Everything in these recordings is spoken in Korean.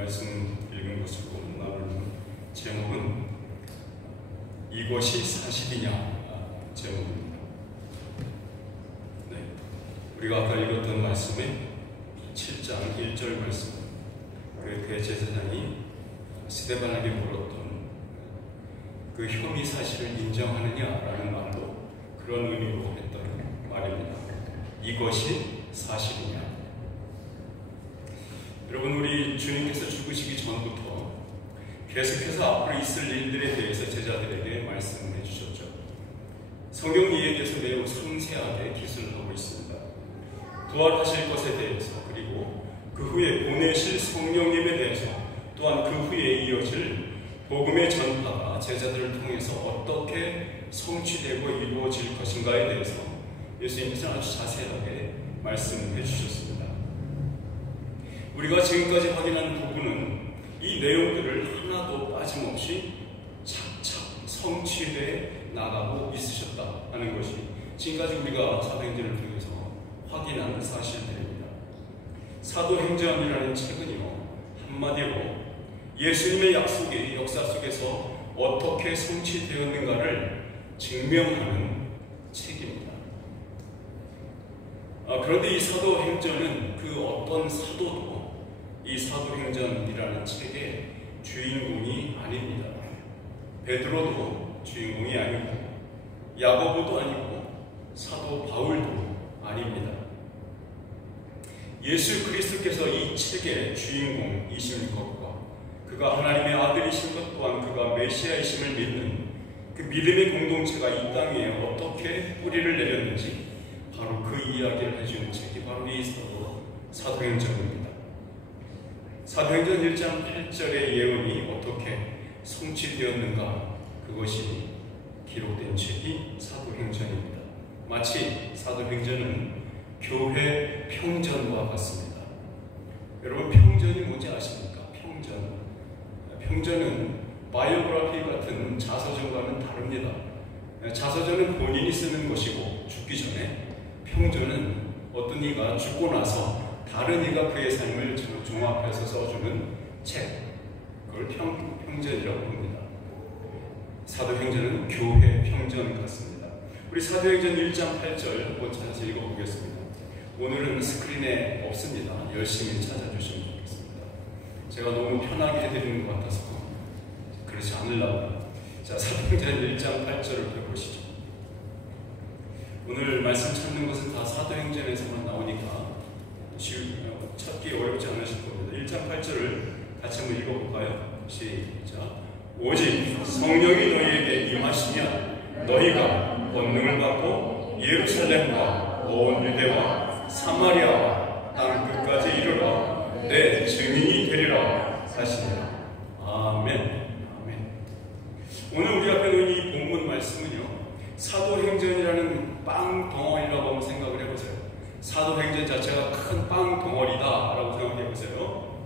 말씀 읽은 것으로 나누는 제목은 이것이 사실이냐 제목입니다. 네, 우리가 아까 읽었던 말씀의 7장 1절 말씀, 그 대제사장이 스데반에게 물었던 그 혐의 사실을 인정하느냐라는 말로 그런 의미로 했던 말입니다. 이것이 사실이냐. 여러분, 우리 주님께서 죽으시기 전부터 계속해서 앞으로 있을 일들에 대해서 제자들에게 말씀해 주셨죠. 성경 이야기에서 매우 상세하게 기술하고 있습니다. 부활하실 것에 대해서, 그리고 그 후에 보내실 성령님에 대해서, 또한 그 후에 이어질 복음의 전파가 제자들을 통해서 어떻게 성취되고 이루어질 것인가에 대해서 예수님께서 아주 자세하게 말씀해 주셨습니다. 우리가 지금까지 확인한 부분은 이 내용들을 하나도 빠짐없이 착착 성취해 나가고 있으셨다 하는 것이 지금까지 우리가 사도행전을 통해서 확인한 사실들입니다. 사도행전이라는 책은요, 한마디로 예수님의 약속이 역사 속에서 어떻게 성취되었는가를 증명하는 책입니다. 그런데 이 사도행전은 그 어떤 사도도 이 사도행전이라는 책의 주인공이 아닙니다. 베드로도 주인공이 아니고, 야고보도 아니고, 사도 바울도 아닙니다. 예수 그리스도께서 이 책의 주인공이신 것과 그가 하나님의 아들이신 것, 또한 그가 메시아이심을 믿는 그 믿음의 공동체가 이 땅에 어떻게 뿌리를 내렸는지 바로 그 이야기를 해주는 책이 바로 이 사도행전입니다. 사도행전 1장 8절의 예언이 어떻게 성취되었는가, 그것이 기록된 책이 사도행전입니다. 마치 사도행전은 교회 평전과 같습니다. 여러분, 평전이 뭔지 아십니까? 평전은 바이오그래피 같은 자서전과는 다릅니다. 자서전은 본인이 쓰는 것이고, 죽기 전에 평전은 어떤 이가 죽고 나서 다른 이가 그의 삶을 종합해서 써주는 책, 그걸 평전이라고 합니다. 사도행전은 교회 평전 같습니다. 우리 사도행전 1장 8절 한번 찾아서 읽어보겠습니다. 오늘은 스크린에 없습니다. 열심히 찾아주시면 좋겠습니다. 제가 너무 편하게 해드리는 것 같아서 그렇지 않으려고. 자, 사도행전 1장 8절을 펴보시죠. 오늘 말씀 찾는 것은 다 사도행전에서만 나오니까 찾기 어렵지 않으실 겁니다. 1장 8절을 같이 한번 읽어볼까요? 시작. 오직 성령이 너희에게 임하시면 너희가 권능을 받고 예루살렘과 온 유대와 사마리아와 땅 끝까지 이르러 내 증인이 되리라 하시니라. 아멘. 오늘 우리 앞에 놓인 이 본문 말씀은요, 사도행전이라는 빵 덩어리라고 한번 생각을 해보세요. 사도행전 자체가 큰 빵 덩어리다라고 생각해보세요.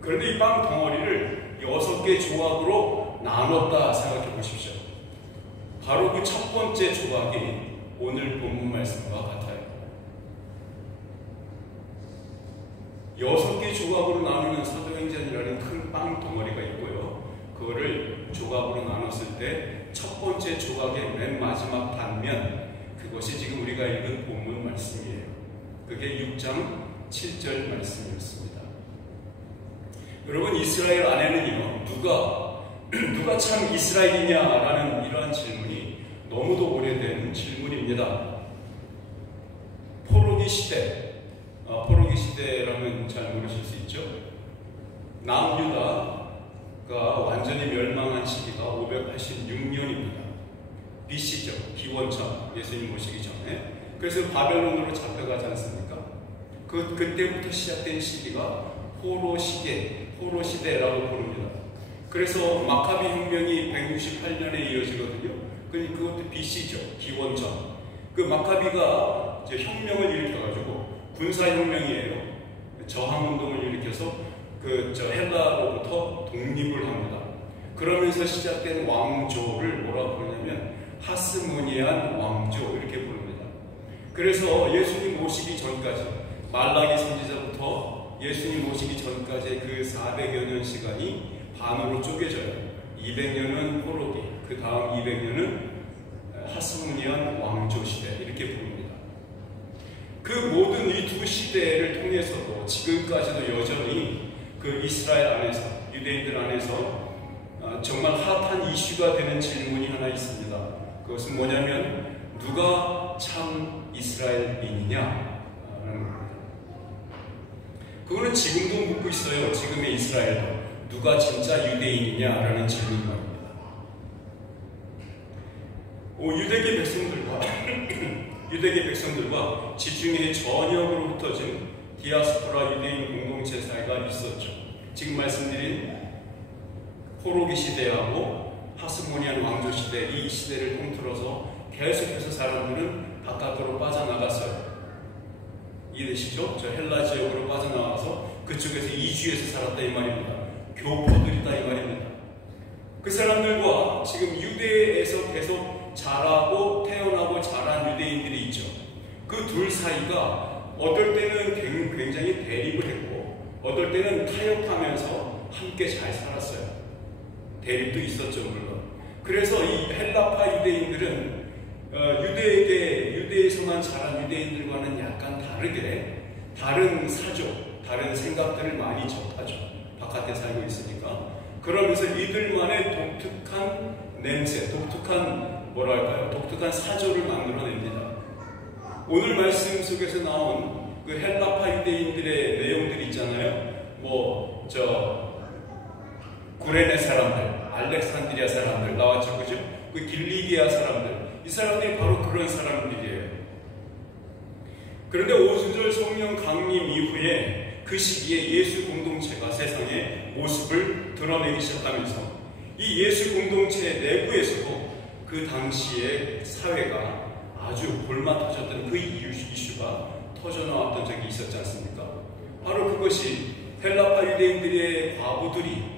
그런데 이 빵 덩어리를 6개 조각으로 나눴다 생각해 보십시오. 바로 그 첫 번째 조각이 오늘 본문 말씀과 같아요. 6개 조각으로 나누는 사도행전이라는 큰 빵 덩어리가 있고요. 그거를 조각으로 나눴을 때 첫 번째 조각의 맨 마지막 단면, 그것이 지금 우리가 읽은 본문 말씀이에요. 그게 6장 7절 말씀이었습니다. 여러분, 이스라엘 안에는요, 누가 참 이스라엘이냐라는 이러한 질문이 너무도 오래된 질문입니다. 포로기 시대라면 잘 모르실 수 있죠. 남유다가 완전히 멸망한 시기가 586년입니다. BC죠. 기원전, 예수님 모시기 전에. 그래서 바벨론으로 잡혀가지 않습니까? 그때부터 시작된 시기가 포로 시대라고 부릅니다. 그래서 마카비 혁명이 168년에 이어지거든요. 그것도 BC죠. 기원전. 그 마카비가 이제 혁명을 일으켜가지고 군사혁명이에요. 저항운동을 일으켜서 헬라로부터 독립을 합니다. 그러면서 시작된 왕조를 뭐라고 부르냐면 하스모니안 왕조 이렇게 부릅니다. 그래서 예수님 오시기 전까지 말라기 선지자부터 예수님 오시기 전까지의 그 400여 년 시간이 반으로 쪼개져요. 200년은 포로기, 그 다음 200년은 하스모니안 왕조 시대, 이렇게 부릅니다. 그 모든 이 두 시대를 통해서도 지금까지도 여전히 그 이스라엘 안에서, 유대인들 안에서 정말 핫한 이슈가 되는 질문이 하나 있습니다. 그것은 뭐냐면 누가 참 이스라엘인이냐? 그거는 지금도 묻고 있어요. 지금의 이스라엘도 누가 진짜 유대인이냐라는 질문 말입니다. 유대계 백성들과 지중해 전역으로 흩어진 디아스포라 유대인 공동체 사회가 있었죠. 지금 말씀드린 포로기 시대하고 하스모니안 왕조 시대, 이 시대를 통틀어서 계속해서 사람들은 바깥으로 빠져나갔어요. 이해되시죠? 저 헬라 지역으로 빠져나와서 그쪽에서 이주해서 살았다 이 말입니다. 교포들이다 이 말입니다. 그 사람들과 지금 유대에서 계속 자라고 태어나고 자란 유대인들이 있죠. 그 둘 사이가 어떨 때는 굉장히 대립을 했고 어떨 때는 타협하면서 함께 잘 살았어요. 대립도 있었죠, 물론. 그래서 이 헬라파 유대인들은 유대에서만 자란 유대인들과는 약간 다르게 다른 사조, 다른 생각들을 많이 접하죠. 바깥에 살고 있으니까. 그러면서 이들만의 독특한 냄새, 독특한 사조를 만들어냅니다. 오늘 말씀 속에서 나온 그 헬라파 유대인들의 내용들이 있잖아요. 구레네 사람들, 알렉산드리아 사람들 나왔죠, 그죠? 그 길리기아 사람들, 이 사람들이 바로 그런 사람들이에요. 그런데 오순절 성령 강림 이후에 그 시기에 예수 공동체가 세상에 모습을 드러내기 시작하면서 이 예수 공동체 내부에서도 그 당시의 사회가 아주 골마 터졌던 그 이슈가 터져나왔던 적이 있었지 않습니까? 바로 그것이 헬라파 유대인들의 과부들이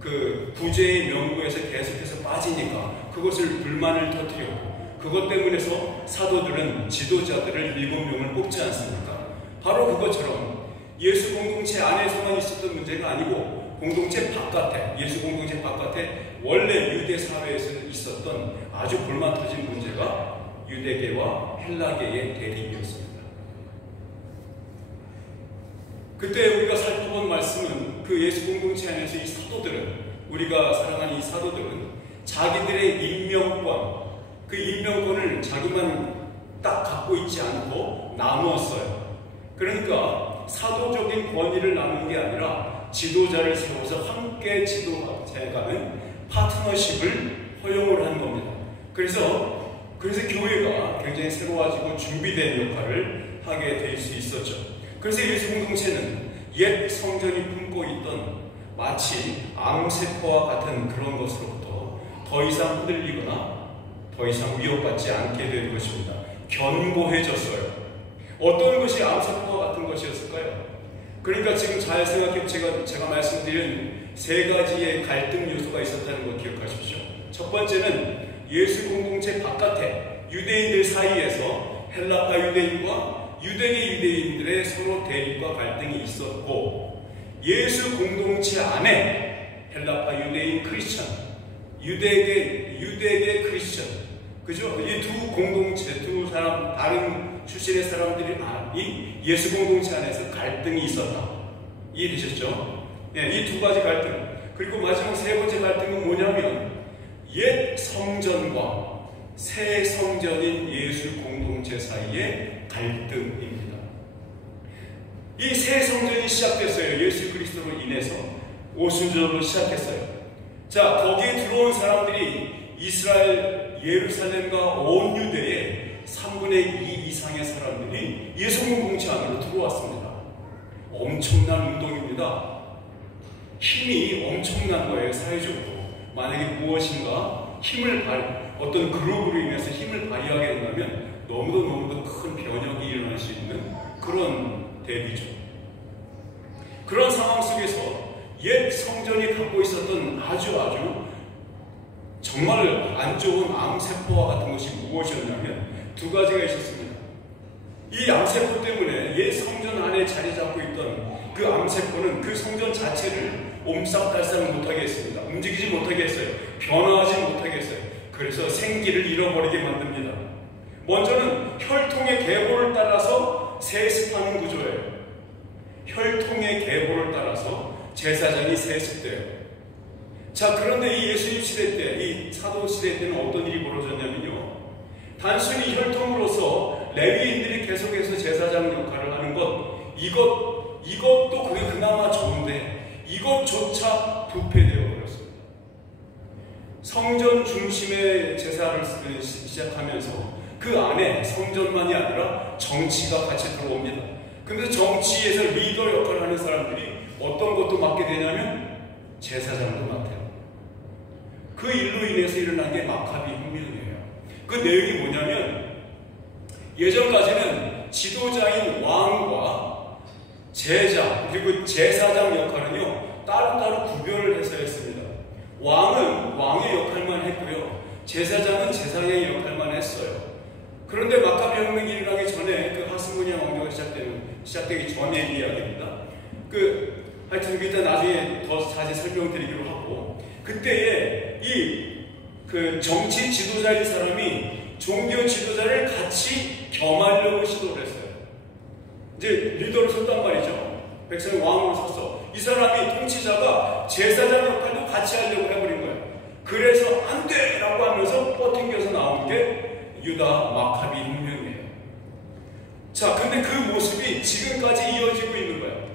그 구제의 명부에서 계속해서 빠지니까 그것을 불만을 터뜨렸고 그것 때문에서 사도들은 지도자들을 7명을 뽑지 않습니까? 바로 그것처럼 예수 공동체 안에서만 있었던 문제가 아니고 공동체 바깥에, 예수 공동체 바깥에 원래 유대 사회에서 있었던 아주 골마 터진 문제가 유대계와 헬라계의 대립이었습니다. 그때 우리가 살펴본 말씀은 그 예수 공동체 안에서 이 사도들은, 우리가 사랑하는 이 사도들은 자기들의 임명권, 그 임명권을 자기만 딱 갖고 있지 않고 나누었어요. 그러니까 사도적인 권위를 나누는 게 아니라 지도자를 세워서 함께 지도해가는 파트너십을 허용을 한 겁니다. 그래서 교회가 굉장히 새로워지고 준비된 역할을 하게 될 수 있었죠. 그래서 예수 공동체는 옛 성전이 품고 있던 마치 암세포와 같은 그런 것으로부터 더 이상 흔들리거나 더 이상 위협받지 않게 된 것입니다. 견고해졌어요. 어떤 것이 암세포와 같은 것이었을까요? 그러니까 지금 잘 생각해보면 제가 말씀드린 세 가지의 갈등 요소가 있었다는 걸 기억하십시오. 첫 번째는 예수 공동체 바깥에 유대인들 사이에서 헬라파 유대인과 유대계 유대인들의 서로 대립과 갈등이 있었고, 예수 공동체 안에 헬라파 유대인 크리스천, 유대계 크리스천, 그죠? 이 두 공동체, 두 사람, 다른 출신의 사람들이 예수 공동체 안에서 갈등이 있었다. 이해되셨죠? 네, 이 두 가지 갈등. 그리고 마지막 세 번째 갈등은 뭐냐면 옛 성전과 새 성전인 예수 공동체 사이의 갈등입니다. 이 새 성전이 시작됐어요. 예수 그리스도로 인해서 오순절로 시작했어요. 자, 거기에 들어온 사람들이 이스라엘, 예루살렘과 온 유대의 3분의 2 이상의 사람들이 예수 공동체 안으로 들어왔습니다. 엄청난 운동입니다. 힘이 엄청난 거예요, 사회적으로. 만약에 무엇인가 어떤 그룹으로 인해서 힘을 발휘하게 된다면 너무도 큰 변혁이 일어날 수 있는 그런 대비죠. 그런 상황 속에서 옛 성전이 갖고 있었던 아주 정말 안 좋은 암세포와 같은 것이 무엇이었냐면 두 가지가 있었습니다. 이 암세포 때문에 옛 성전 안에 자리 잡고 있던 그 암세포는 그 성전 자체를 옴싹달싹 못하게 했습니다. 움직이지 못하게 했어요. 변화하지 못하게 했어요. 그래서 생기를 잃어버리게 만듭니다. 먼저는 혈통의 계보를 따라서 세습하는 구조예요. 혈통의 계보를 따라서 제사장이 세습돼요. 자, 그런데 이 예수님 시대 때, 이 사도 시대 때는 어떤 일이 벌어졌냐면요, 단순히 혈통으로서 레위인들이 계속해서 제사장 역할을 하는 이것도 그게 그나마 좋은데 이것조차 부패되어 버렸습니다. 성전 중심의 제사를 시작하면서 그 안에 성전만이 아니라 정치가 같이 들어옵니다. 근데 정치에서 리더 역할을 하는 사람들이 어떤 것도 맡게 되냐면 제사장도 맡아요. 그 일로 인해서 일어난 게 마카비 혁명이에요. 그 내용이 뭐냐면, 예전까지는 지도자인 왕과 제자 그리고 제사장 역할은요 따로따로 구별을 해서 했습니다. 왕은 왕의 역할만 했고요, 제사장은 제사장의 역할만 했어요. 그런데 마카비 혁명이 일어나기 전에, 그 하스모니아 왕조가 시작되기 전의 이야기입니다. 하여튼 일단 나중에 더 자세히 설명드리기로 하고, 그때에 그 정치 지도자인 사람이 종교 지도자를 같이 겸하려고 시도를 했어요. 이제 리더를 섰단 말이죠. 백성이 왕으로 섰어. 이 사람이 통치자가 제사장 역할도 같이 하려고 해버린 거예요. 그래서 안 돼! 라고 하면서 뻗팅겨서 나온 게 유다 마카비 혁명이에요. 자, 근데 그 모습이 지금까지 이어지고 있는 거예요.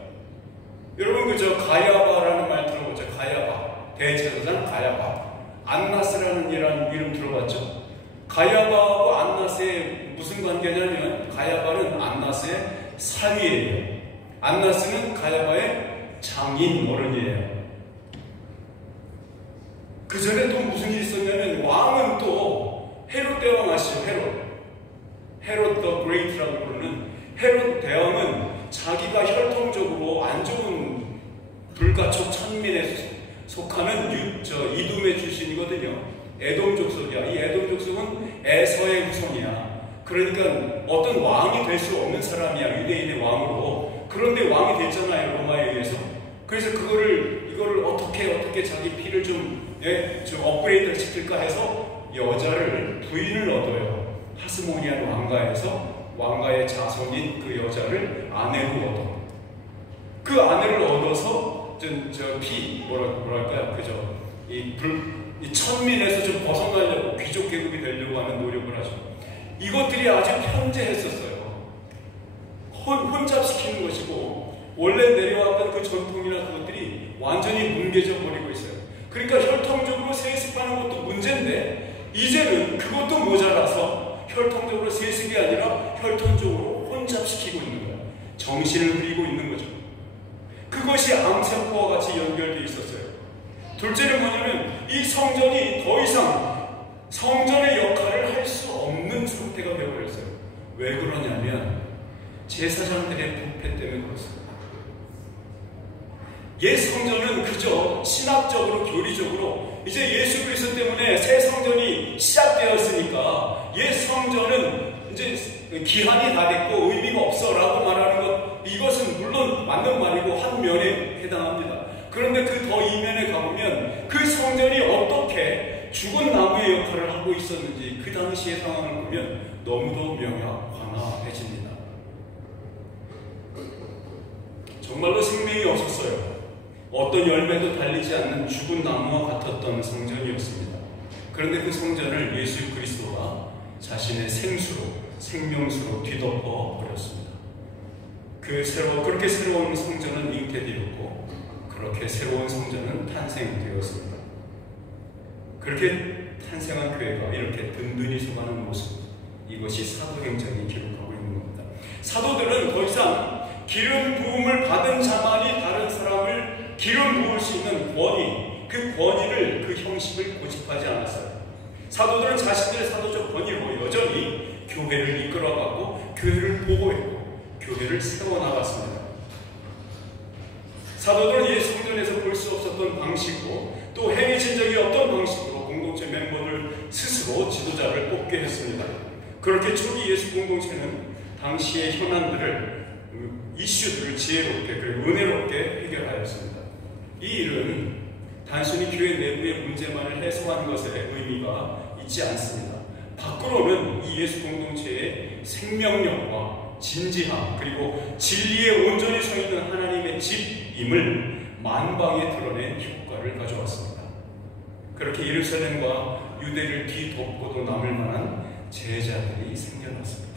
여러분 그저 가야바라는 말 들어보죠. 가야바. 대제사장 가야바. 안나스라는 이름 들어봤죠? 가야바하고 안나스의 무슨 관계냐면, 가야바는 안나스의 사위예요. 안나스는 가야바의 장인 어른이에요. 그 전에 또 무슨 일이 있었냐면, 왕은 또 헤롯 대왕 아시죠? 헤롯 더 그레이트라고 부르는 헤롯 대왕은 자기가 혈통적으로 안 좋은 불가촉 천민에 속하는 이둠의 출신이거든요. 에돔 족속이야. 이 에돔 족속은 에서의 후손이야. 그러니까 어떤 왕이 될 수 없는 사람이야, 유대인의 왕으로. 그런데 왕이 됐잖아요, 로마에 의해서. 그래서 이거를 어떻게 자기 피를 좀 업그레이드 시킬까 해서 부인을 얻어요. 하스모니아 왕가의 자손인 그 여자를 아내로 얻어. 그 아내를 얻어서 이 천민에서 좀 벗어나려고, 귀족 계급이 되려고 하는 노력을 하죠. 이것들이 아주 편제했었어요. 혼잡시키는 것이고, 원래 내려왔던 그 전통이나 그것들이 완전히 뭉개져 버리고 있어요. 그러니까 혈통적으로 세습하는 것도 문제인데, 이제는 그것도 모자라서 혈통적으로 세습이 아니라 혈통적으로 혼잡시키고 있는 거예요. 정신을 흐리고 있는 거죠. 그것이 암세포와 같이 연결되어 있었어요. 둘째는 뭐냐면, 이 성전이 더 이상 성전의 역할을 할 수 없는 상태가 되어버렸어요. 왜 그러냐면 제사장들의 부패 때문에 그렇습니다. 옛 성전은 그저 신학적으로, 교리적으로 이제 예수 그리스도 때문에 새 성전이 시작되었으니까 옛 성전은 이제 기한이 다 됐고 의미가 없어 라고 말하는 것, 이것은 물론 맞는 말이고 한 면에 해당합니다. 그런데 그 더 이면에 가보면 그 성전이 어떻게 죽은 나무의 역할을 하고 있었는지 그 당시의 상황을 보면 너무도 명확해집니다. 정말로 생명이 없었어요. 어떤 열매도 달리지 않는 죽은 나무와 같았던 성전이었습니다. 그런데 그 성전을 예수 그리스도가 자신의 생명수로 뒤덮어 버렸습니다. 그렇게 새로운 성전은 잉태되었고, 그렇게 새로운 성전은 탄생되었습니다. 그렇게 탄생한 교회가 이렇게 든든히 서가는 모습, 이것이 사도행전이 기록하고 있는 겁니다. 사도들은 더 이상 기름 부음을 받은 자만이 다른 사람을 기름 부을 수 있는 권위, 그 권위를, 그 형식을 고집하지 않았어요. 사도들은 자신들의 사도적 권위로 여전히 교회를 이끌어가고 교회를 보호했고 교회를 세워나갔습니다. 사도들은 옛 성전에서 볼 수 없었던 방식으로, 또 행해진 적이 없던 방식으로 공동체 멤버들 스스로 지도자를 뽑게 했습니다. 그렇게 초기 예수 공동체는 당시의 현안들을, 이슈들을 지혜롭게 그리고 은혜롭게 해결하였습니다. 이 일은 단순히 교회 내부의 문제만을 해소하는 것에 의미가 있지 않습니다. 밖으로는 이 예수 공동체의 생명력과 진지함 그리고 진리에 온전히 서 있는 하나님의 집임을 만방에 드러낸 효과를 가져왔습니다. 그렇게 예루살렘과 유대를 뒤덮고도 남을 만한 제자들이 생겨났습니다.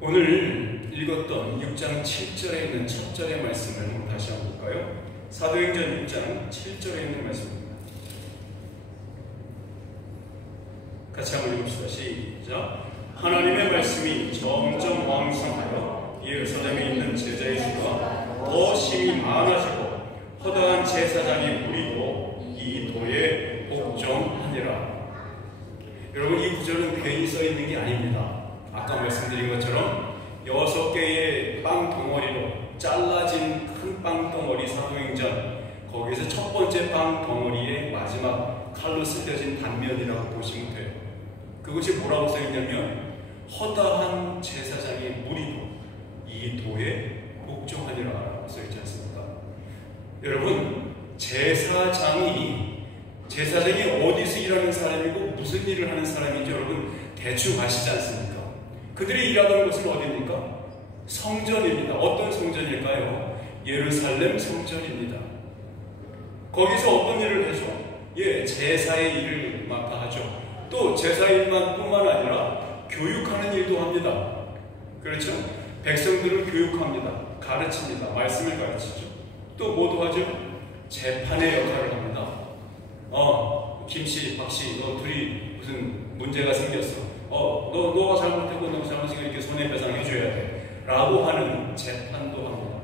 오늘 읽었던 6장 7절에 있는 첫 절의 말씀을 한번 다시 한번 볼까요? 사도행전 6장 7절에 있는 말씀입니다. 같이 한번 읽읍시다. 시작. 하나님의 말씀이 점점 왕성하여 예루살렘에 있는 제자의 수가 더 심히 많아지고 허다한 제사장의 무리도 이 도에 복종하니라. 여러분, 이 구절은 괜히 써 있는 게 아닙니다. 아까 말씀드린 것처럼 6개의 빵 덩어리로 잘라진 큰 빵 덩어리 사도행전, 거기에서 첫 번째 빵 덩어리의 마지막 칼로 쓸려진 단면이라고 보시면 돼요. 그것이 뭐라고 써있냐면 허다한 제사장의 무리도 이 도에 복종하니라 라고 써있지 않습니까? 여러분, 제사장이 어디서 일하는 사람이고 무슨 일을 하는 사람인지 여러분 대충 아시지 않습니까? 그들이 일하던 곳은 어디입니까? 성전입니다. 어떤 성전일까요? 예루살렘 성전입니다. 거기서 어떤 일을 하죠? 제사의 일을 맡아 하죠. 또 제사일만 뿐만 아니라 교육하는 일도 합니다. 그렇죠? 백성들을 교육합니다. 가르칩니다. 말씀을 가르치죠. 또 뭐도 하죠? 재판의 역할을 합니다. 김씨, 박씨, 너 둘이 무슨 문제가 생겼어. 너가 잘못했고 너가 잘못했으니까 이렇게 손해배상해줘야 돼. 라고 하는 재판도 합니다.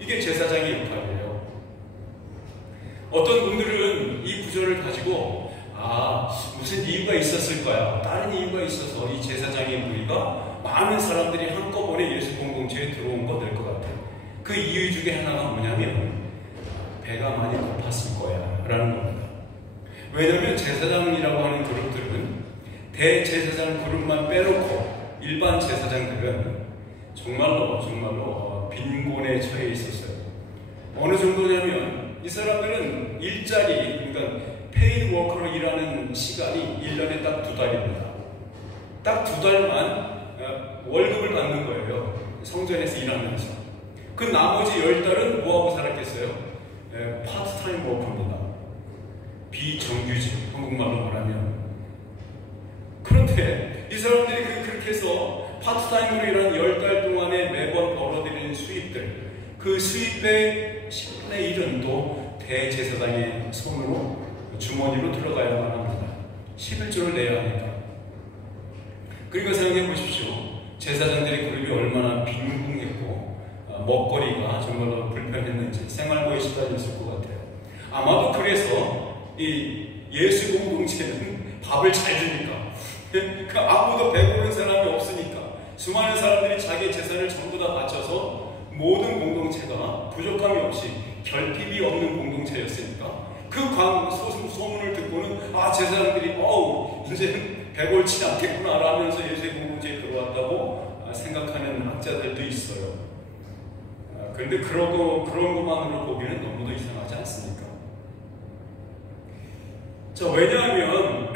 이게 제사장의 역할이에요. 어떤 분들은 이 구절을 가지고 무슨 이유가 있었을 거야. 다른 이유가 있어서 이 제사장의 무리가 많은 사람들이 한꺼번에 예수 공동체에 들어온 거 될 것 같아요. 그 이유 중에 하나가 뭐냐면 배가 많이 고팠을 거야 라는 겁니다. 왜냐하면 제사장이라고 하는 그룹들은 대제사장 그룹만 빼놓고 일반 제사장들은 정말로 빈곤에 처해 있었어요. 어느 정도냐면 이 사람들은 일자리, 그러니까 페이드 워커로 일하는 시간이 1년에 딱 2달입니다. 딱 2달만 월급을 받는 거예요. 성전에서 일하면서. 그 나머지 10달은 뭐하고 살았겠어요? 파트타임 워커입니다. 비정규직, 한국말로 말하면. 그런데 이 사람들이 그렇게 해서 파트타임으로 일한 10달 동안에 매번 벌어들이는 수입들, 그 수입의 10분의 1은 또 대제사장의 손으로 주머니로 들어가야만 합니다. 11조를 내야 하니까. 그러니까 생각해 보십시오. 제사장들의 그룹이 얼마나 빈궁했고 먹거리가 정말로 불편했는지 생활고에 시달렸을 것 같아요. 아마도 그래서 이 예수 공동체는 밥을 잘 주니까 아무도 배고픈 사람이 없으니까 수많은 사람들이 자기의 재산을 전부 다 바쳐서 모든 공동체가 부족함이 없이 결핍이 없는 공동체였으니까 그 소문을 듣고는 제사장들이 이제 배골치 않겠구나 라면서 예수의 공동체에 들어왔다고 생각하는 학자들도 있어요. 그런데 그런 것만으로 보기에는 너무도 이상하지 않습니까? 왜냐하면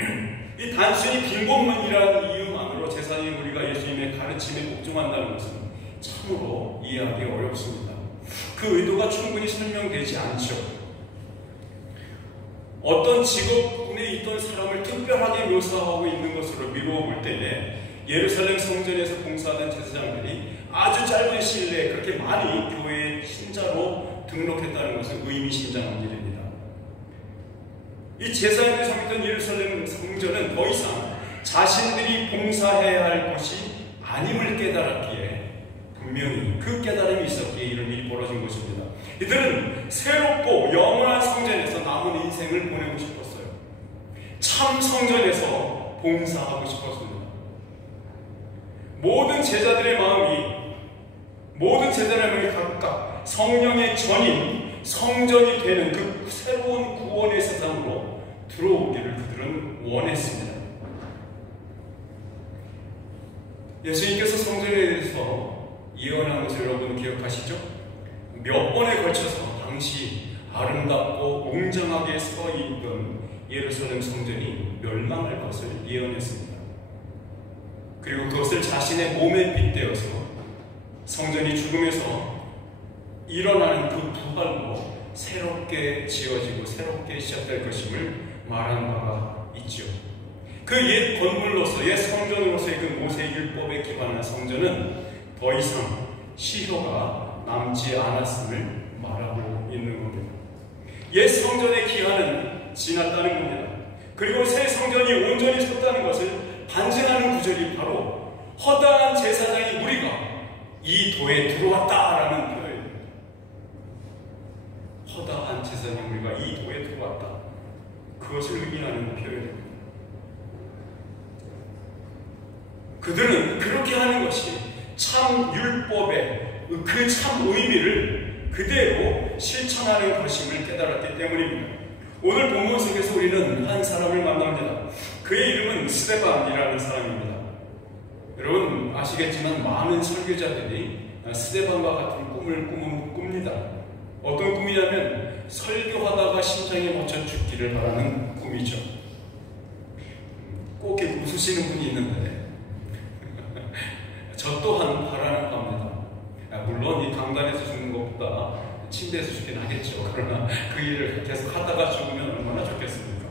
이 단순히 빈곤만이라는 이유만으로 제사장의 무리가 예수님의 가르침에 복종한다는 것은 참으로 이해하기 어렵습니다. 그 의도가 충분히 설명되지 않죠. 어떤 직업군에 있던 사람을 특별하게 묘사하고 있는 것으로 미루어 볼 때에 예루살렘 성전에서 봉사하던 제사장들이 아주 짧은 시일 내에 그렇게 많이 교회의 신자로 등록했다는 것은 의미심장한 일입니다. 이 제사장들이 섬기던 예루살렘 성전은 더 이상 자신들이 봉사해야 할 곳이 아님을 깨달았기에 분명히 그 깨달음이 있었기에 이런 일이 벌어진 것입니다. 이들은 새롭고 영원한 성전에서 남은 인생을 보내고 싶었어요. 참 성전에서 봉사하고 싶었습니다. 모든 제자들의 마음이 각각 성령의 전인 성전이 되는 그 새로운 구원의 세상으로 들어오기를 그들은 원했습니다. 예수님께서 성전에 대해서 예언한 것을 여러분 기억하시죠? 몇 번에 걸쳐서 당시 아름답고 웅장하게 서 있던 예루살렘 성전이 멸망할 것을 예언했습니다. 그리고 그것을 자신의 몸에 빗대어서 성전이 죽음에서 일어나는 그 부활로 새롭게 지어지고 새롭게 시작될 것임을 말한 바가 있죠. 그 옛 건물로서, 옛 성전으로서의 그 모세율법에 기반한 성전은 더 이상 시효가 남지 않았음을 말하고 있는 겁니다. 옛 성전의 기한은 지났다는 겁니다. 그리고 새 성전이 온전히 섰다는 것을 반증하는 구절이 바로 허다한 제사장이 무리가 이 도에 들어왔다라는 표현입니다. 허다한 제사장이 무리가 이 도에 들어왔다. 그것을 의미하는 표현입니다. 그들은 그렇게 하는 것이 참 율법의 그 참 의미를 그대로 실천하는 것임을 깨달았기 때문입니다. 오늘 본문 속에서 우리는 한 사람을 만납니다. 그의 이름은 스데반이라는 사람입니다. 여러분 아시겠지만 많은 설교자들이 스데반과 같은 꿈을 꿉니다. 어떤 꿈이냐면 설교하다가 심장에 멈춰 죽기를 바라는 꿈이죠. 꼭 이렇게 웃으시는 분이 있는데 저 또한 바라는 겁니다. 물론 이 강단에서 죽는 것보다 침대에서 죽긴 하겠죠. 그러나 그 일을 계속 하다가 죽으면 얼마나 좋겠습니까?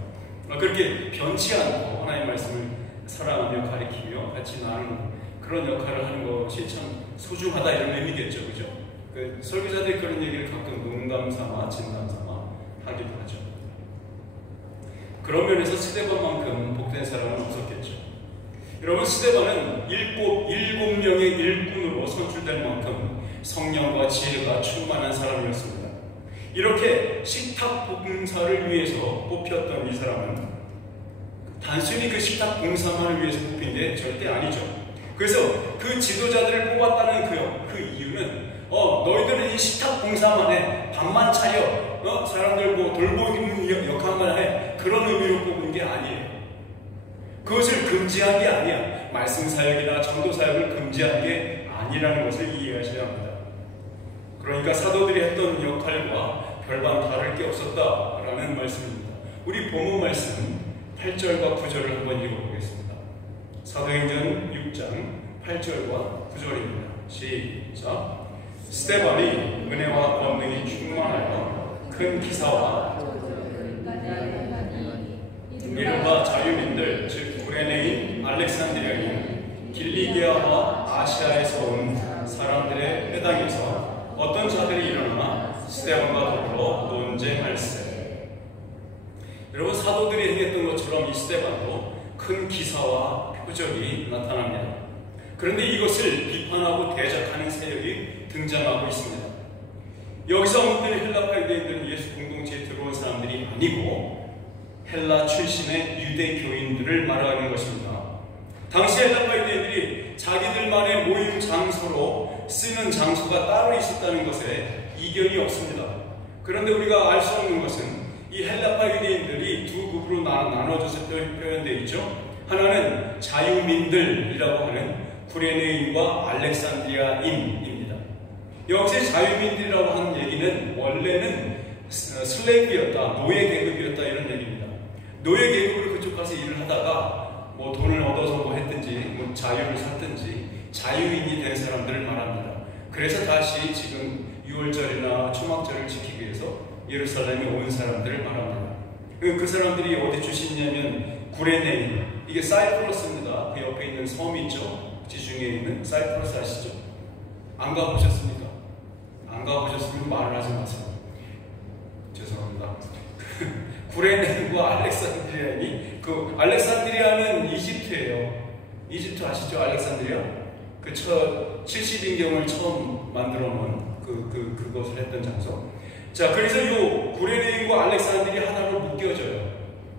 그렇게 변치 않고 하나님의 말씀을 사랑하며 가리키며 같이 나누는 그런 역할을 하는 것이 참 소중하다 이런 의미겠죠. 그죠? 그 설교자들이 그런 얘기를 가끔 농담 삼아 진담 삼아 하기도 하죠. 그런 면에서 스데반만큼 복된 사람은 없었겠죠. 여러분 스데반은 일곱 명의 일꾼으로 선출될 만큼 성령과 지혜가 충만한 사람이었습니다. 이렇게 식탁 봉사를 위해서 뽑혔던 이 사람은 단순히 그 식탁 봉사만을 위해서 뽑힌 게 절대 아니죠. 그래서 그 지도자들을 뽑았다는 그 이유는 너희들은 이 식탁 봉사만 해, 밥만 차려, 사람들 뭐 돌보는 역할만 해, 그런 의미로 뽑은 게 아니에요. 그것을 금지한 게 아니야. 말씀 사역이나 전도 사역을 금지한 게 아니라는 것을 이해하셔야 합니다. 그러니까 사도들이 했던 역할과 별반 다를 게 없었다라는 말씀입니다. 우리 본문 말씀 8절과 9절을 한번 읽어보겠습니다. 사도행전 6장 8절과 9절입니다. 시작. 스데반이 은혜와 권능이 충만하여 큰 기사와 이른바 자유민들 즉 구레네인, 알렉산드리아인, 길리기아와 아시아에서 온 사람들의 회당에서 어떤 자들이 일어나 스데반과 더불어 논쟁할세. 여러분 사도들이 행했던 것처럼 이 스데반도 큰 기사와 표적이 나타납니다. 그런데 이것을 비판하고 대적하는 세력이 등장하고 있습니다. 여기서 언급되는 헬라파 유대인들은 예수 공동체에 들어온 사람들이 아니고 헬라 출신의 유대교인들을 말하는 것입니다. 당시 헬라파 유대인들이 자기들만의 모임 장소로 쓰는 장소가 따로 있었다는 것에 이견이 없습니다. 그런데 우리가 알 수 없는 것은 이 헬라파 유대인들이 두 그룹으로 나눠져서 표현되어 있죠. 하나는 자유민들이라고 하는 구레네인과 알렉산드리아인입니다. 여기서 자유민들이라고 하는 얘기는 원래는 슬레이브였다, 노예 계급이었다 이런 얘기입니다. 노예 계급으로 그쪽 가서 일을 하다가 뭐 돈을 얻어서 뭐 했든지 뭐 자유를 샀든지 자유인이 된 사람들을 말합니다. 그래서 다시 지금 6월절이나 초막절을 지키기 위해서 예루살렘에 온 사람들을 말합니다. 그 사람들이 어디 출신이냐면 구레네인, 이게 사이프러스입니다. 그 옆에 있는 섬이 있죠. 지중해에 있는 사이프러스 아시죠? 안 가보셨습니까? 안 가보셨으면 말을 하지 마세요. 죄송합니다. 구레네인과 알렉산드리아니, 그 알렉산드리아는 이집트예요. 이집트 아시죠? 알렉산드리아? 그 70인경을 처음 만들어 놓은 그것을 했던 장소. 자, 그래서 이 구레네인과 알렉산드리아 하나로 묶여져요.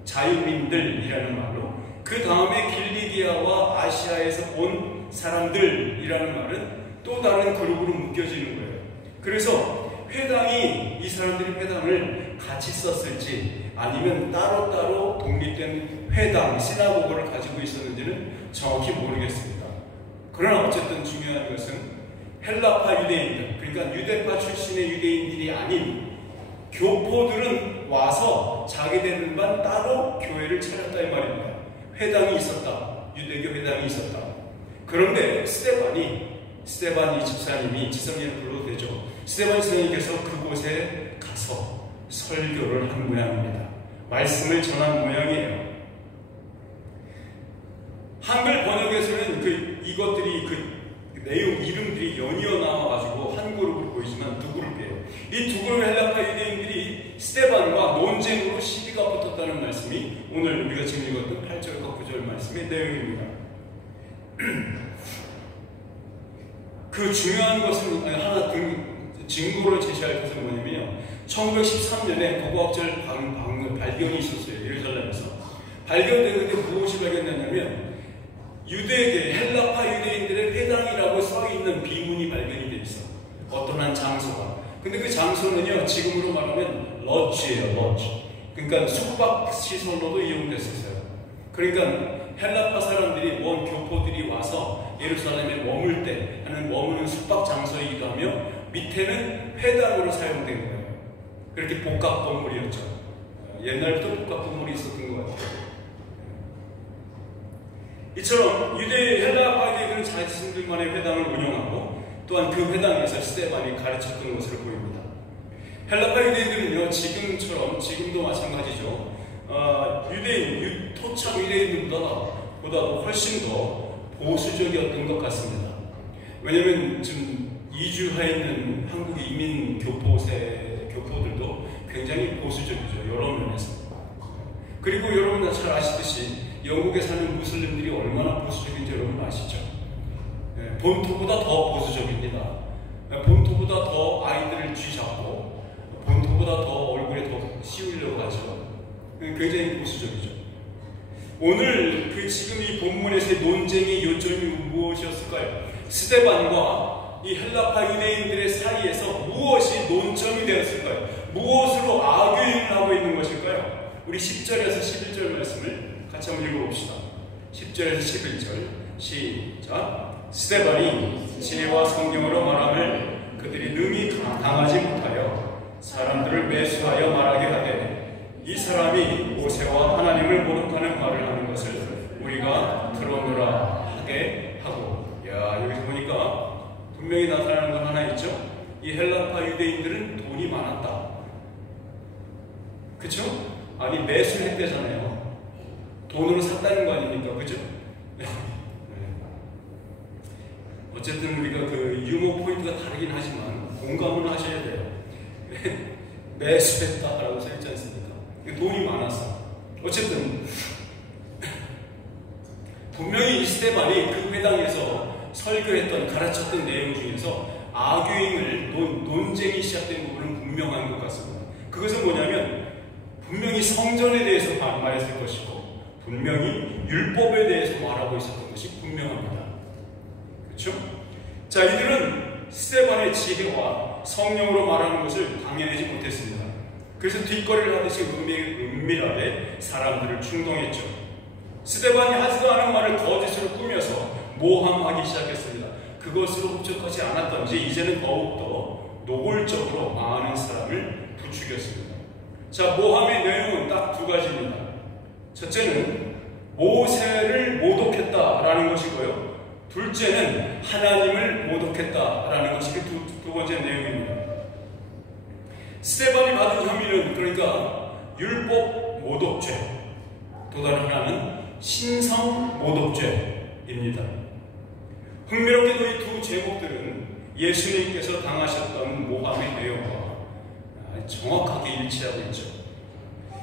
자유민들이라는 말로. 그 다음에 길리기아와 아시아에서 온 사람들이라는 말은 또 다른 그룹으로 묶여지는 거예요. 그래서 회당이, 이 사람들이 회당을 같이 썼을지 아니면 따로따로 독립된 회당, 시나고그를 가지고 있었는지는 정확히 모르겠습니다. 그러나 어쨌든 중요한 것은 헬라파 유대인들, 그러니까 유대파 출신의 유대인들이 아닌 교포들은 와서 자기들만 따로 교회를 차렸다 이 말입니다. 회당이 있었다. 유대교 회당이 있었다. 그런데 스데반 집사님이 지성인을 불러도 되죠. 스데반 지성님께서 그곳에 가서 설교를 한 모양입니다. 말씀을 전한 모양이에요. 한글 번역에서는 이것들이 내용 이름들이 연이어 나와가지고 한 그룹을 보이지만 두 그룹이에요. 이 두 그룹의 헬라파 유대인들이 스데반과 논쟁으로 시비가 붙었다는 말씀이 오늘 우리가 지금 읽었던 8절과 9절 말씀의 내용입니다. 그 중요한 것은 하나 증거로 제시할 것은 뭐냐면요. 1913년에 고고학절 발견이 있었어요. 예루살렘에서. 발견되는데 무엇이 발견됐냐면 유대계, 헬라파 유대인들의 회당이라고 써있는 비문이 발견이 돼 있어. 어떤 한 장소가. 근데 그 장소는요, 지금으로 말하면 러지예요, 러지. 그러니까 숙박시설로도 이용됐었어요. 그러니까 헬라파 사람들이 교포들이 와서 예루살렘에 머물 때 하는 머무는 숙박 장소이기도 하며 밑에는 회당으로 사용된 거예요. 그렇게 복합 건물이었죠. 옛날부터 복합 건물이 있었던 것 같아요. 이처럼 유대 헬라파 유대인들은 자신들만의 회당을 운영하고 또한 그 회당에서 스데반이 가르쳤던 것으로 보입니다. 헬라파 유대인들은요, 지금도 마찬가지죠. 토착 유대인들보다도 훨씬 더 보수적이었던 것 같습니다. 왜냐하면 지금 이주해 있는 한국 이민 교포들도 굉장히 보수적이죠. 여러 면에서. 그리고 여러분 잘 아시듯이 영국에 사는 무슬림들이 얼마나 보수적인지 여러분 아시죠? 본토보다 더 보수적입니다. 본토보다 더 아이들을 쥐잡고 본토보다 더 얼굴에 더 씌우려고 하죠. 굉장히 보수적이죠. 오늘 지금 이 본문에서의 논쟁의 요점이 무엇이었을까요? 스데반과 이 헬라파 유대인들의 사이에서 무엇이 논점이 되었을까요? 무엇으로 악유행을 하고 있는 것일까요? 우리 10절에서 11절 말씀을 같이 한번 읽어봅시다. 10절에서 11절 시작. 스데반이 지혜와 성경으로 말함을 그들이 능히 당하지 못하여 사람들을 매수하여 말하게 하되 이 사람이 모세와 하나님을 모독하는 말을 하는 것을 우리가 들어오느라 하게 하고. 여기서 보니까 분명히 나타나는 건 하나 있죠. 이 헬라파 유대인들은 돈이 많았다. 그쵸? 아니 매수를 했대잖아요. 돈으로 샀다는 거 아닙니까? 그죠? 어쨌든 우리가 유머 포인트가 다르긴 하지만 공감은 하셔야 돼요. 매수했다라고 써있지 않습니까? 돈이 많았어. 어쨌든 분명히 이 스데반이 그 회당에서 설교했던 가르쳤던 내용 중에서 악유행을 논쟁이 시작된 부분은 분명한 것 같습니다. 그것은 뭐냐면 분명히 성전에 대해서 말했을 것이고 분명히 율법에 대해서 말하고 있었던 것이 분명합니다. 그렇죠? 자, 이들은 스데반의 지혜와 성령으로 말하는 것을 당해내지 못했습니다. 그래서 뒷거리를 하듯이 은밀하게 사람들을 충동했죠. 스데반이 하지도 않은 말을 거짓으로 꾸며서 모함하기 시작했습니다. 그것으로 흡족하지 않았던지 이제는 더욱더 노골적으로 많은 사람을 부추겼습니다. 자, 모함의 내용은 딱 두 가지입니다. 첫째는 모세를 모독했다라는 것이고요. 둘째는 하나님을 모독했다라는 것이 두 번째 내용입니다. 스데반이 받은 혐의는 그러니까 율법 모독죄, 또 다른 하나는 신성 모독죄입니다. 흥미롭게도 이 두 제목들은 예수님께서 당하셨던 모함의 내용과 정확하게 일치하고 있죠.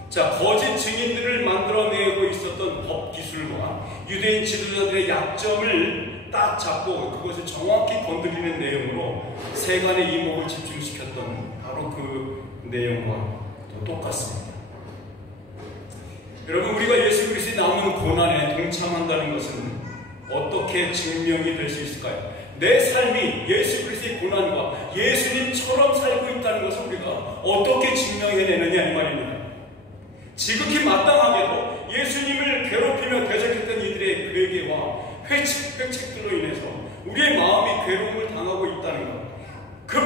자, 거짓 증인들을 만들어내고 있었던 법 기술과 유대인 지도자들의 약점을 딱 잡고 그것을 정확히 건드리는 내용으로 세간의 이목을 집중시켰던 바로 그 내용과 똑같습니다. 여러분, 우리가 예수 그리스도의 남은 고난에 동참한다는 것은 어떻게 증명이 될 수 있을까요? 내 삶이 예수 그리스도의 고난과 예수님처럼 살고 있다는 것을 우리가 어떻게 증명해내느냐 이 말입니다. 지극히 마땅하게도 예수님을 괴롭히며 대적했던 이들의 괴계와 회책들로 인해서 우리의 마음이 괴로움을 당하고 있다는 것,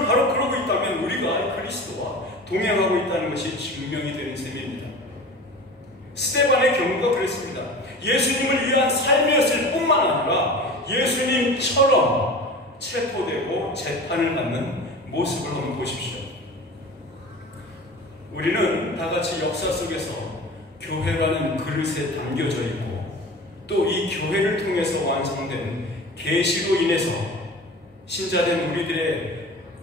바로 그러고 있다면 우리가 그리스도와 동행하고 있다는 것이 증명이 되는 셈입니다. 스데반의 경우가 그랬습니다. 예수님을 위한 삶이었을 뿐만 아니라 예수님처럼 체포되고 재판을 받는 모습을 한번 보십시오. 우리는 다 같이 역사 속에서 교회라는 그릇에 담겨져 있고 또 이 교회를 통해서 완성된 계시로 인해서 신자된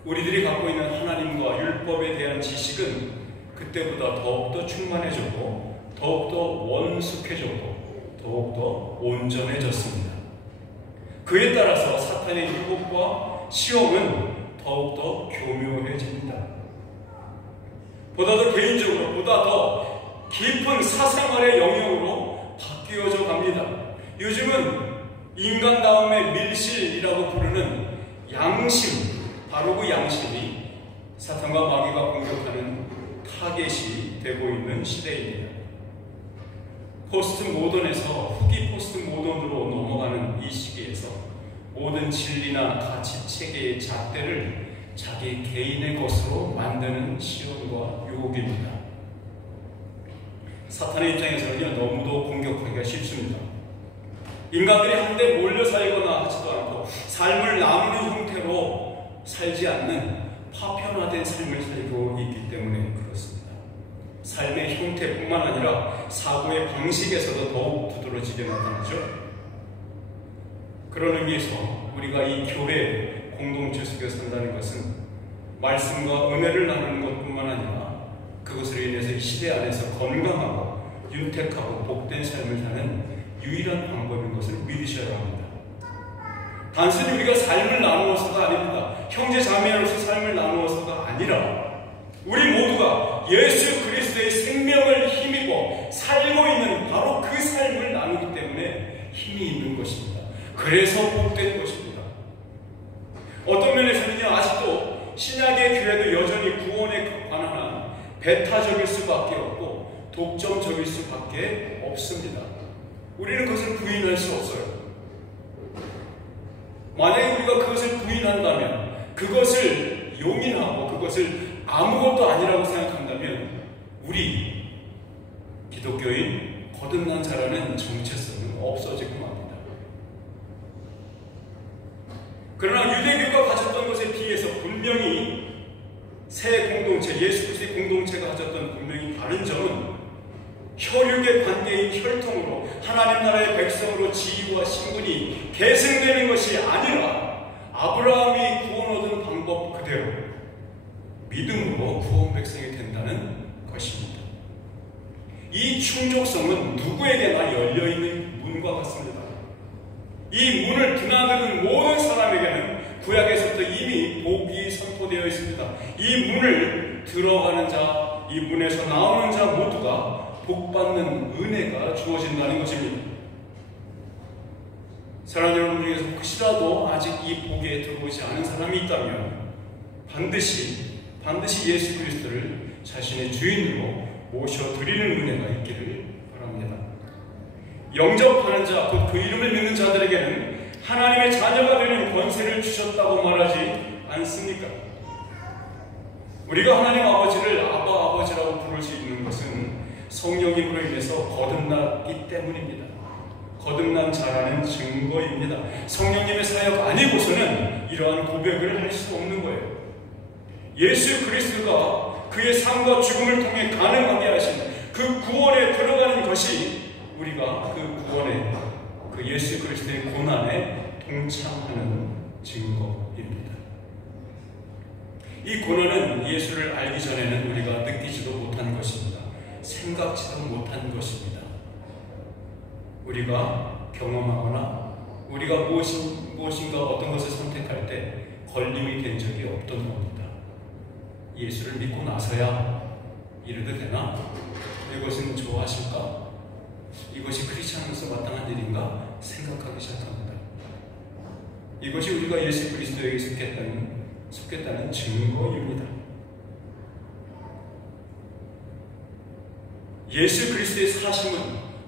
우리들이 갖고 있는 하나님과 율법에 대한 지식은 그때보다 더욱더 충만해졌고 더욱더 원숙해졌고 더욱더 온전해졌습니다. 그에 따라서 사탄의 유혹과 시험은 더욱더 교묘해집니다. 보다 더 개인적으로 보다 더 깊은 사생활의 영역으로 바뀌어져 갑니다. 요즘은 인간 다음에 밀실이라고 부르는 양심, 바로 그 양심이 사탄과 마귀가 공격하는 타겟이 되고 있는 시대입니다. 포스트 모던에서 후기 포스트 모던으로 넘어가는 이 시기에서 모든 진리나 가치 체계의 잣대를 자기 개인의 것으로 만드는 시험과 유혹입니다. 사탄의 입장에서는요, 너무도 공격하기가 쉽습니다. 인간들이 한데 몰려 살거나 하지도 않고 삶을 나누는 형태로 살지 않는 파편화된 삶을 살고 있기 때문에 그렇습니다. 삶의 형태뿐만 아니라 사고의 방식에서도 더욱 두드러지게 나타나죠. 그런 의미에서 우리가 이 교회 공동체 속에 산다는 것은 말씀과 은혜를 나누는 것뿐만 아니라 그것으로 인해서 이 시대 안에서 건강하고 윤택하고 복된 삶을 사는 유일한 방법인 것을 믿으셔야 합니다. 단순히 우리가 삶을 나누어서가 아닙니다. 형제 자매로서 삶을 나누어서가 아니라 우리 모두가 예수 그리스도의 생명을 힘입어 살고 있는 바로 그 삶을 나누기 때문에 힘이 있는 것입니다. 그래서 복된 것입니다. 어떤 면에서는요, 아직도 신약의 교회도 여전히 구원에 관한 배타적일 수밖에 없고 독점적일 수밖에 없습니다. 우리는 그것을 부인할 수 없어요. 만약에 우리가 그것을 부인한다면, 그것을 용인하고 그것을 아무것도 아니라고 생각한다면 우리 기독교인 거듭난 자라는 정체성은 없어지고 맙니다. 그러나 유대교가 가졌던 것에 비해서 분명히 새 공동체, 예수 그리스도의 공동체가 가졌던 분명히 다른 점은 혈육의 관계인 혈통으로 하나님 나라의 백성으로 지위와 신분이 계승되는 것이 아니라 아브라함이 구원 얻은 방법 그대로 믿음으로 구원 백성이 된다는 것입니다. 이 충족성은 누구에게나 열려있는 문과 같습니다. 이 문을 드나드는 모든 사람에게는 구약에서부터 이미 복이 선포되어 있습니다. 이 문을 들어가는 자, 이 문에서 나오는 자 모두가 복받는 은혜가 주어진다는 것입니다. 사랑하는 여러분 중에서 혹시라도 아직 이 복에 들어오지 않은 사람이 있다면 반드시 예수 그리스도를 자신의 주인으로 모셔드리는 은혜가 있기를 바랍니다. 영접하는 자, 곧 그 이름을 믿는 자들에게는 하나님의 자녀가 되는 권세를 주셨다고 말하지 않습니까? 우리가 하나님 아버지를 아바 아버지라고 부를 수 있는 것은 성령님으로 인해서 거듭났기 때문입니다. 거듭난 자라는 증거입니다. 성령님의 사역 아니고서는 이러한 고백을 할 수 없는 거예요. 예수 그리스도가 그의 삶과 죽음을 통해 가능하게 하신 그 구원에 들어가는 것이 우리가 그 구원에, 그 예수 그리스도의 고난에 동참하는 증거입니다. 이 고난은 예수를 알기 전에는 우리가 느끼지도 못한 것입니다. 생각지도 못한 것입니다. 우리가 경험하거나 우리가 무엇인가 어떤 것을 선택할 때 걸림이 된 적이 없던 겁니다. 예수를 믿고 나서야 이래도 되나? 이것은 좋아하실까? 이것이 크리스찬으로서 마땅한 일인가? 생각하기 시작합니다. 이것이 우리가 예수 그리스도에게 속했다는 증거입니다. 예수 그리스도의 사심은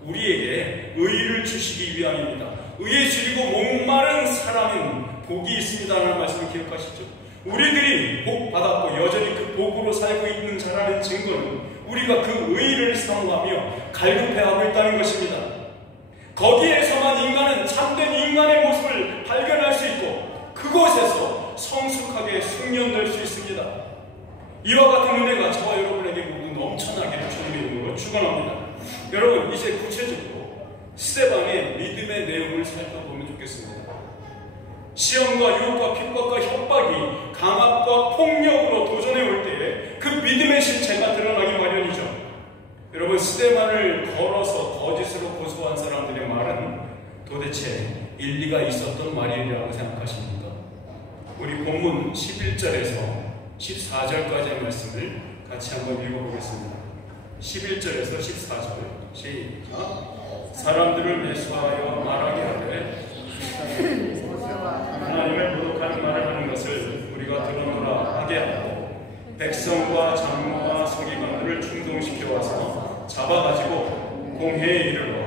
우리에게 의를 주시기 위함입니다. 의에 줄이고 목마른 사람은 복이 있습니다라는 말씀을 기억하시죠? 우리들이 복 받았고 여전히 그 복으로 살고 있는 자라는 증거는 우리가 그 의의를 사모하며 갈급해하고 있다는 것입니다. 거기에서만 인간은 참된 인간의 모습을 발견할 수 있고 그곳에서 성숙하게 숙련될 수 있습니다. 이와 같은 은혜가 저와 여러분에게 모두 넘쳐나게 주님의 이름으로 축원합니다. 여러분, 이제 구체적으로 스데반의 믿음의 내용을 살펴보면 좋겠습니다. 시험과 유혹과 핍박과 협박이 강압과 폭력으로 도전해 올 때에 그 믿음의 실체가 드러나기 마련이죠. 여러분, 스데반을 걸어서 거짓으로 고소한 사람들의 말은 도대체 일리가 있었던 말이라고 생각하십니까? 우리 본문 11절에서 14절까지의 말씀을 같이 한번 읽어보겠습니다. 11절에서 14절 시작. 사람들을 매수하여 말하게 하되 하나님을 모독하는 말을 하는 것을 우리가 들어노라 하게 하고 백성과 장로와 서기관들을 충동시켜 와서 잡아가지고 공회에 이르러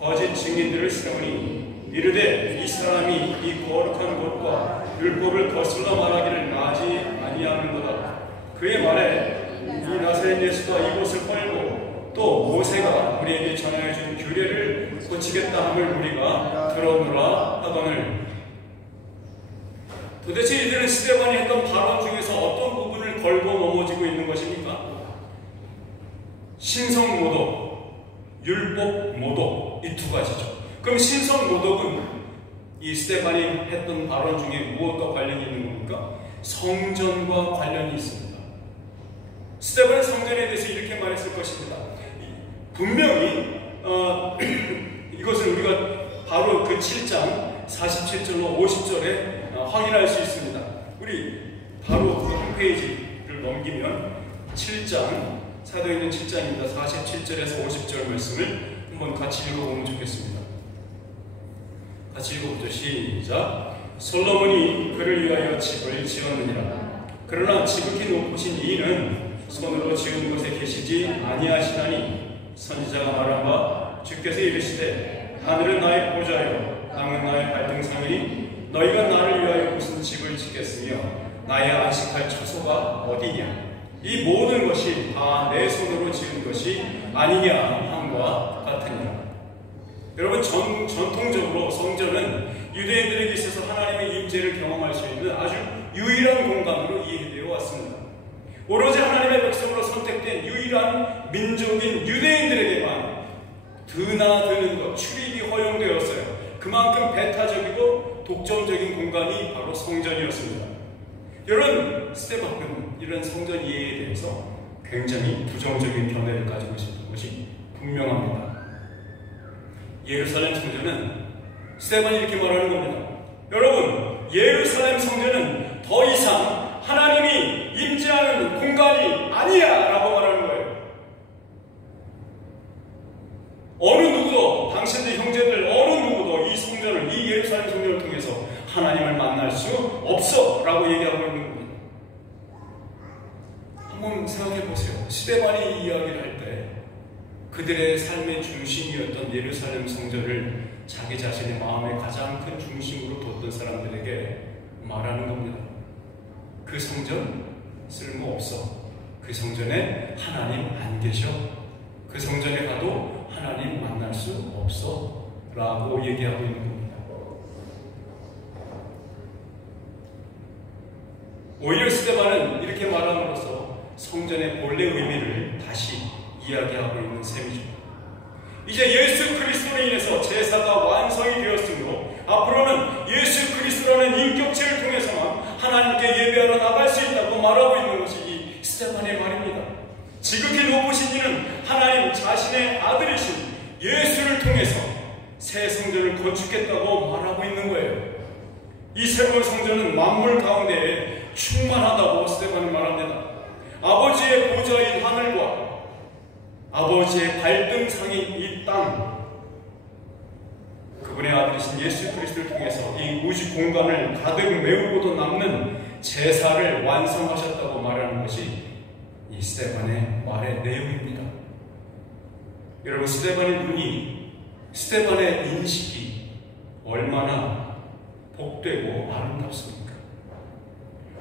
거짓 증인들을 세우니 이르되 이 사람이 이 거룩한 곳과 율법을 거슬러 말하기를 나지 아니하는도다. 그의 말에 이 나사렛 예수가 이곳을 헐고 또 모세가 우리에게 전하여 준 규례를 고치겠다 함을 우리가 들어노라 하거늘. 도대체 이들은 스데반이 했던 발언 중에서 어떤 부분을 걸고 넘어지고 있는 것입니까? 신성 모독, 율법 모독, 이 두 가지죠. 그럼 신성 모독은 이 스데반이 했던 발언 중에 무엇과 관련이 있는 겁니까? 성전과 관련이 있습니다. 스데반은 성전에 대해서 이렇게 말했을 것입니다. 분명히 이것을 우리가 바로 그 7장 47절로 50절에 확인할 수 있습니다. 우리 바로 그 한 페이지를 넘기면 7장, 사도행전 7장입니다. 47절에서 50절 말씀을 한번 같이 읽어보면 좋겠습니다. 같이 읽어보죠. 시작. 솔로몬이 그를 위하여 집을 지었느니라. 그러나 지극히 높으신 이는 손으로 지은 곳에 계시지 아니하시나니 선지자가 말한 바 주께서 이르시되 하늘은 나의 보좌요 땅은 나의 발등상이니 너희가 나를 위하여 무슨 집을 짓겠으며 나의 안식할 처소가 어디냐. 이 모든 것이 다 내 손으로 지은 것이 아니냐 함과 같으니라. 여러분, 전통적으로 성전은 유대인들에게 있어서 하나님의 임재를 경험할 수 있는 아주 유일한 공간으로 이해되어 왔습니다. 오로지 하나님의 백성으로 선택된 유일한 민족인 유대인들에게만 드나드는 것, 출입이 허용되었어요. 그만큼 배타적이고 독점적인 공간이 바로 성전이었습니다. 여러분, 스데반은 이런 성전 이해에 대해서 굉장히 부정적인 견해를 가지고 있었던 것이 분명합니다. 예루살렘 성전은 스데반이 이렇게 말하는 겁니다. 여러분, 예루살렘 성전은 더 이상 하나님이 임재하는 공간이 아니야 라고 말하는 거예요. 어느 누구도, 당신들 형제들 어느 누구도 이 성전을, 이 예루살렘 성전을 통해서 하나님을 만날 수 없어 라고 얘기하고 있는 겁니다. 한번 생각해 보세요. 스데반이 이야기를 할 때 그들의 삶의 중심이었던 예루살렘 성전을 자기 자신의 마음의 가장 큰 중심으로 뒀던 사람들에게 말하는 겁니다. 그 성전 쓸모없어. 그 성전에 하나님 안 계셔. 그 성전에 가도 하나님 만날 수 없어 라고 얘기하고 있는 겁니다. 오히려 스데반은 이렇게 말함으로써 성전의 본래 의미를 다시 이야기하고 있는 셈이죠. 이제 예수 그리스도로 인해서 제사가 완성이 되었으므로 앞으로는 예수 그리스도라는 인격체를 통해서만 하나님께 예배하러 나갈 수 있다고 말하고 있는 것이 이 스데반의 말입니다. 지극히 높으신 이는 하나님 자신의 아들이신 예수를 통해서 새 성전을 건축했다고 말하고 있는 거예요. 이 새로운 성전은 만물 가운데에 충만하다고 스데반은 말합니다. 아버지의 보좌인 하늘과 아버지의 발등상인 이 땅, 그분의 아들이신 예수 그리스도를 통해서 이 우주 공간을 가득 메우고도 남는 제사를 완성하셨다고 말하는 것이 이 스데반의 말의 내용입니다. 여러분, 스데반의 눈이, 스데반의 인식이 얼마나 복되고 아름답습니까?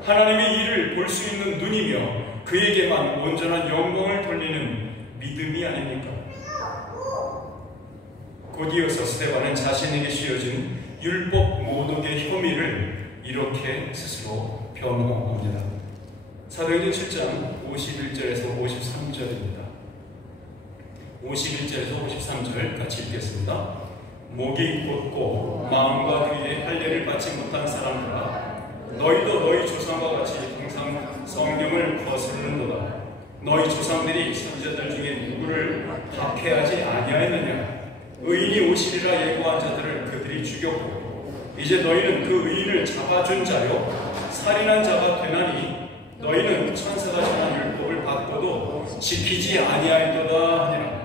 하나님의 일을 볼 수 있는 눈이며 그에게만 온전한 영광을 돌리는 믿음이 아닙니까? 곧이어서 스데반은 자신에게 씌워진 율법 모독의 혐의를 이렇게 스스로 변호합니다. 사도행전 7장 51절에서 53절입니다. 51절에서 53절 같이 읽겠습니다. 목이 곧고 마음과 그의 할례를 받지 못한 사람들아, 너희도 너희 조상과 같이 항상 성경을 거스르는도다. 너희 조상들이 선지자들 중에 누구를 박해하지 아니하였느냐? 의인이 오시리라 예고한 자들을 그들이 죽였고, 이제 너희는 그 의인을 잡아준 자요 살인한 자가 되나니 너희는 천사가 전한 율법을 받고도 지키지 아니하였도다 하니라.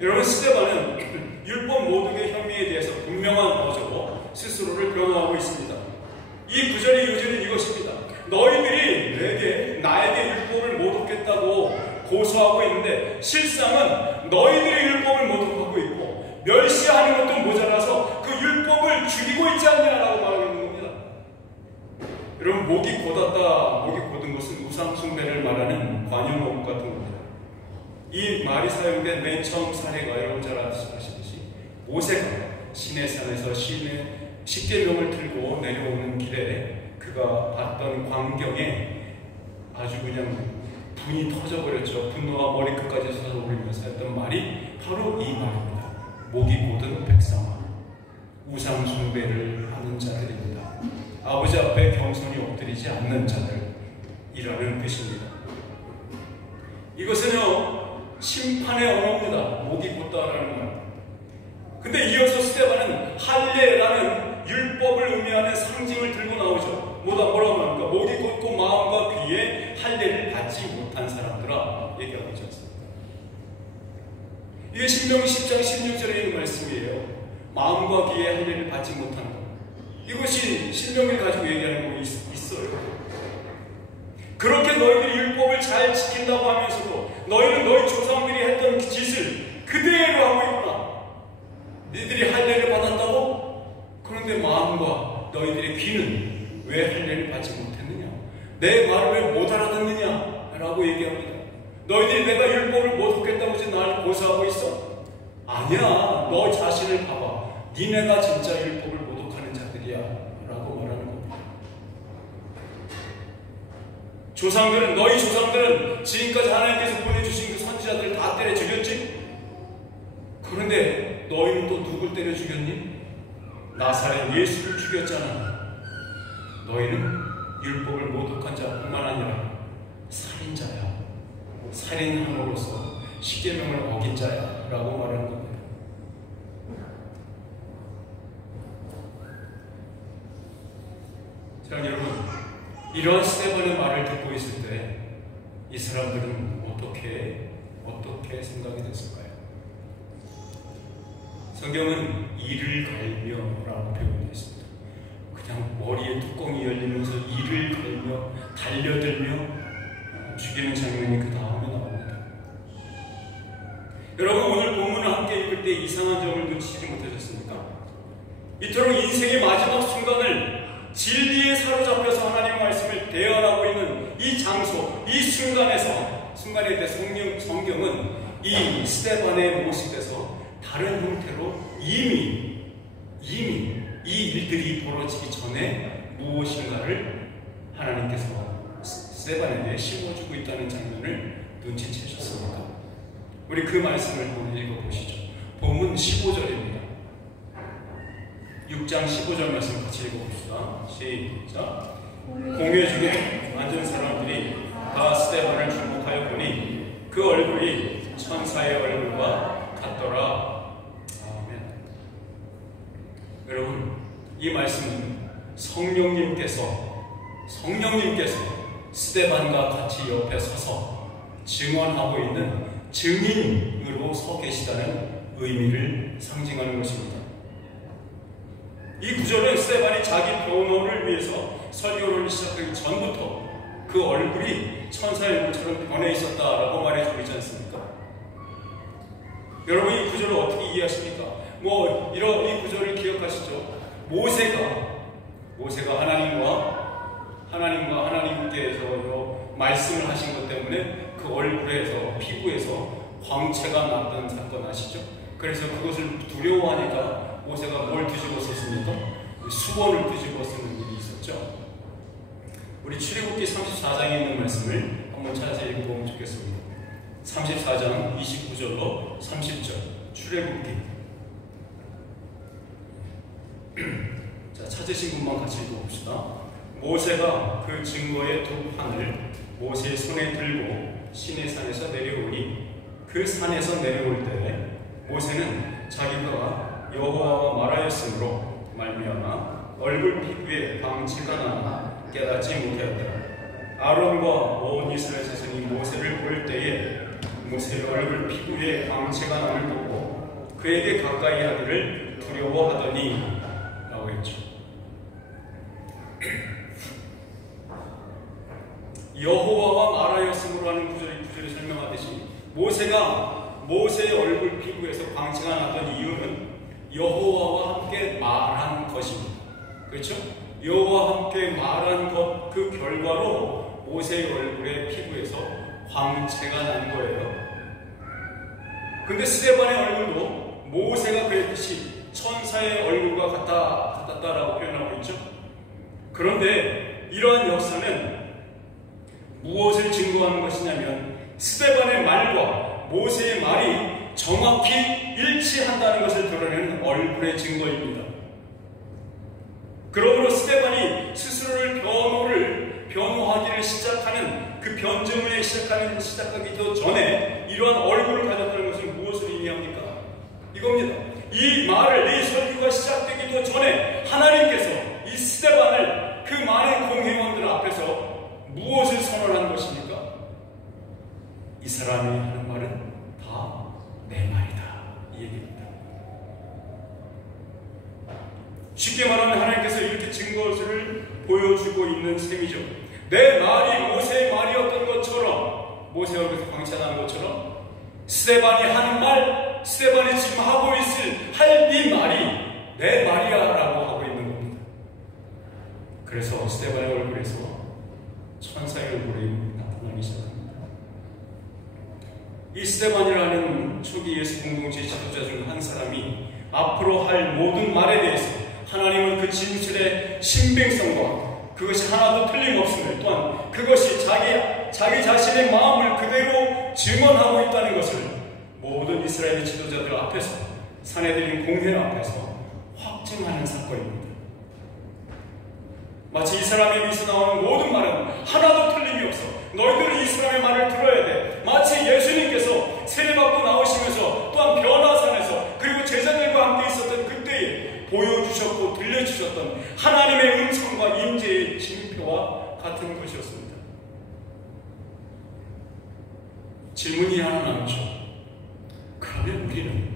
여러분, 스데반은 율법 모독의 혐의에 대해서 분명한 어조로 스스로를 변호하고 있습니다. 이 구절의 요지는 이것입니다. 너희들이 나에게 율법을 모독했다고 고소하고 있는데 실상은 너희들이 율법을 모독하고 있고 멸시하는 것도 모자라서 그 율법을 죽이고 있지 않냐라고 말하고 있는 겁니다. 여러분, 목이 곧았다, 목이 곧은 것은 우상숭배를 말하는 관용어 같은 겁니다. 이 말이 사용된 맨 처음 사례가 여러분 잘 아시듯이 모세가 시내산에서 십계명을 들고 내려오는 길에 그가 봤던 광경에 아주 그냥 분이 터져버렸죠. 분노가 머리끝까지 솟아오르면서 했던 말이 바로 이 말입니다. 목이 곧은 백성아, 우상 숭배를 하는 자들입니다. 아버지 앞에 겸손히 엎드리지 않는 자들이라는 뜻입니다. 이것은요, 심판의 언어입니다. 목이 곧다라는 말. 근데 이어서 스데반은 할례라는 율법을 의미하는 상징을 들고 나오죠. 뭐라고 합니까? 목이 곧고 마음과 귀에 할례를 받지 못한 사람들아 얘기하고 있지 않습니까? 이게 신명기 10장 16절에 있는 말씀이에요. 마음과 귀에 할례를 받지 못한 것. 이것이 신명기를 가지고 얘기하는 거 있어요. 그렇게 너희들이 율법을 잘 지킨다고 하면서도 너희는 너희 조상들이 했던 짓을 그대로 하고 있구나. 너희들이 할례를 받았다고? 그런데 마음과 너희들의 귀는 왜 할례를 받지 못했느냐? 내 말을 왜 못 알아듣느냐? 라고 얘기합니다. 너희들이 내가 율법을 모독했다고 지금 나를 고소하고 있어? 아니야. 너 자신을 봐봐. 니네가 진짜 율법을 모독하는 자들이야. 라고 말하는 겁니다. 너희 조상들은 지금까지 하나님께서 보내주신 그 선지자들을 다 때려 죽였지? 그런데 너희는 또 누굴 때려 죽였니? 나사렛 예수를 죽였잖아. 너희는 율법을 모독한 자뿐만 아니라 살인자야. 살인함으로써 십계명을 어긴 자야 라고 말하는 겁니다. 자, 여러분, 이러한 스데반의 말을 듣고 있을 때 이 사람들은 어떻게 생각이 됐을까요? 성경은 이를 갈며라고 표현되어 있습니다. 그냥 머리에 뚜껑이 열리면서 이를 갈며 달려들며 죽이는 장면이 그 다음에 나옵니다. 여러분, 오늘 본문을 함께 읽을 때 이상한 점을 놓치지 못하셨습니까? 이토록 인생의 마지막 순간을 진리에 사로잡혀서 하나님의 말씀을 대언하고 있는 이 장소, 이 순간에 대해 성경은 이 스데반의 모습에서 다른 형태로 이미 이 일들이 벌어지기 전에 무엇인가를 하나님께서 스데반에 대해 심어주고 있다는 장면을 눈치채셨습니까? 우리 그 말씀을 한번 읽어보시죠. 본문 15절입니다. 6장 15절 말씀 같이 읽어봅시다. 시작. 공회 중에 앉은 사람들이 다 스데반을 주목하여 보니 그 얼굴이 천사의 얼굴과 같더라. 아멘. 여러분, 이 말씀은 성령님께서 스데반과 같이 옆에 서서 증언하고 있는 증인으로 서 계시다는 의미를 상징하는 것입니다. 이 구절은 스데반이 자기 변호를 위해서 설교를 시작하기 전부터 그 얼굴이 천사의 얼굴처럼 변해 있었다라고 말해주고 있지 않습니까? 여러분, 이 구절을 어떻게 이해하십니까? 이 구절을 기억하시죠? 모세가 모세가 하나님께서 말씀을 하신 것 때문에 그 얼굴에서, 피부에서 광채가 났던 사건 아시죠? 그래서 그것을 두려워하니까 모세가 뭘 뒤집어 썼습니까? 수건을 뒤집어 쓰는 일이 있었죠. 우리 출애굽기 34장에 있는 말씀을 한번 찾아서 읽어보면 좋겠습니다. 34장 29절로 30절 출애굽기. 자, 찾으신 분만 같이 읽어봅시다. 모세가 그 증거의 두 판을 모세의 손에 들고 시내산에서 내려오니 그 산에서 내려올 때 모세는 자기가 여호와와 말하였으므로 말미암아 얼굴 피부에 광채가 나나 깨닫지 못하였더라. 아론과 온 이스라엘 자손이 모세를 볼 때에 모세의 얼굴 피부에 광채가 남을 보고 그에게 가까이 하기를 두려워하더니 라고 했죠. 여호와와 말하였으므로 하는 구절이 설명하듯이 모세가 모세의 얼굴 피부에서 광채가 났던 이유는 여호와와 함께 말한 것입니다. 그렇죠? 여호와와 함께 말한 것, 그 결과로 모세의 얼굴의 피부에서 광채가 난 거예요. 근데 스데반의 얼굴도 모세가 그랬듯이 천사의 얼굴과 같았다라고 표현하고 있죠. 그런데 이러한 역사는 무엇을 증거하는 것이냐면 스데반의 말과 모세의 말이 정확히 일치한다는 것을 드러내는 얼굴의 증거입니다. 그러므로 스데반이 스스로를 변호하기를 시작하는 그 변증을 시작하기도 전에 이러한 얼굴을 가졌다는 것은 무엇을 의미합니까? 이겁니다. 이 말을, 이 설교가 시작되기도 전에 하나님께서 이 스데반을 그 많은 공회원들 앞에서 무엇을 선언한 것입니까? 이 사람이 하는 말은 다 내 말이다, 이 얘기입니다. 쉽게 말하면 하나님께서 이렇게 증거를 보여주고 있는 셈이죠. 내 말이 모세의 말이었던 것처럼, 모세 얼굴에서 광채가 나는 것처럼 스데반이 하는 말, 스데반이 지금 하고 할 이 말이 내 말이야 라고 하고 있는 겁니다. 그래서 스데반의 얼굴에서 천사의 얼굴이 나타나기 시작합니다. 이 스데반이라는 초기 예수 공동체 지도자 중 한 사람이 앞으로 할 모든 말에 대해서 하나님은 그 진술의 신빙성과 그것이 하나도 틀림없음을, 또한 그것이 자기 자신의 마음을 그대로 증언하고 있다는 것을 모든 이스라엘 지도자들 앞에서, 사내들인 공회 앞에서 확증하는 사건입니다. 마치 이 사람의 입에서 나오는 모든 말은 하나도 틀림이 없어. 너희들은 이 사람의 말을 들어야 돼. 마치 예수님께서 세례받고 나오시면서 또한 변화산에서 그리고 제자들과 함께 있었던 그때에 보여주셨고 들려주셨던 하나님의 음성과 임재의 징표와 같은 것이었습니다. 질문이 하나 남죠. 그러면 우리는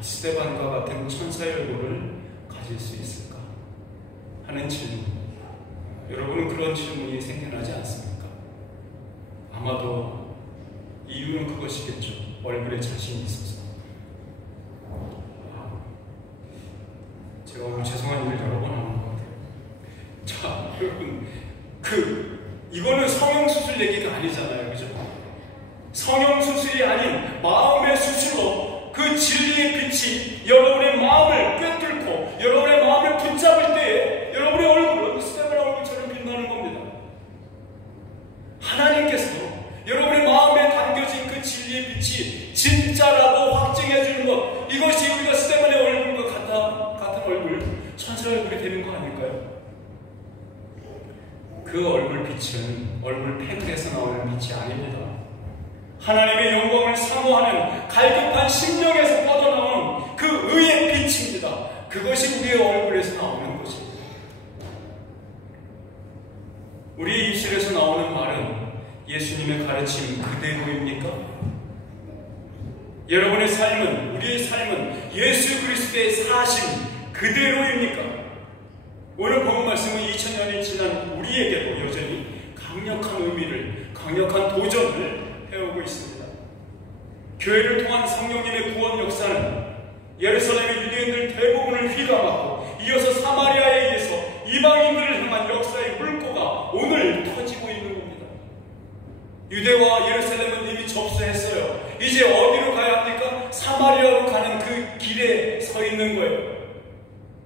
스데반과 같은 천사의 얼굴을 가질 수 있을까? 하는 질문. 여러분은 그런 질문이 생겨나지 않습니까? 아마도 이유는 그것이겠죠. 얼굴에 자신이 있어서. 제가 오늘 죄송한 일을 여러 번 하는 것 같아요. 자, 여러분, 이거는 성형수술 얘기가 아니잖아요. 그죠? 성형수술이 아닌 마음의 수술로 그 진리의 빛이 여러분의 마음을 꿰뚫고 여러분의 마음을 붙잡을 때에 여러분의 얼굴은 스데반 얼굴처럼 빛나는 겁니다. 하나님께서 여러분의 마음에 담겨진 그 진리의 빛이 진짜라고 확증해 주는 것, 이것이 우리가 스데반의 얼굴과 같은 얼굴, 천사 얼굴이 되는 거 아닐까요? 그 얼굴 빛은 얼굴 팩에서 나오는 빛이 아닙니다. 하나님의 영광을 사모하는 갈급한 심령에서 뻗어나오는 그 의의 빛입니다. 그것이 우리의 얼굴에서 나오는 것입니다. 우리의 입술에서 나오는 말은 예수님의 가르침 그대로입니까? 여러분의 삶은, 우리의 삶은 예수 그리스도의 사심 그대로입니까? 오늘 본 말씀은 2000년이 지난 우리에게도 여전히 강력한 의미를, 강력한 도전을 해오고 있습니다. 교회를 통한 성령님의 구원 역사는 예루살렘의 유대인들 대부분을 휘감았고 이어서 사마리아에 의해서 이방인들을 향한 역사의 물꼬가 오늘 터지고 있는 겁니다. 유대와 예루살렘은 이미 접수했어요. 이제 어디로 가야 합니까? 사마리아로 가는 그 길에 서 있는 거예요.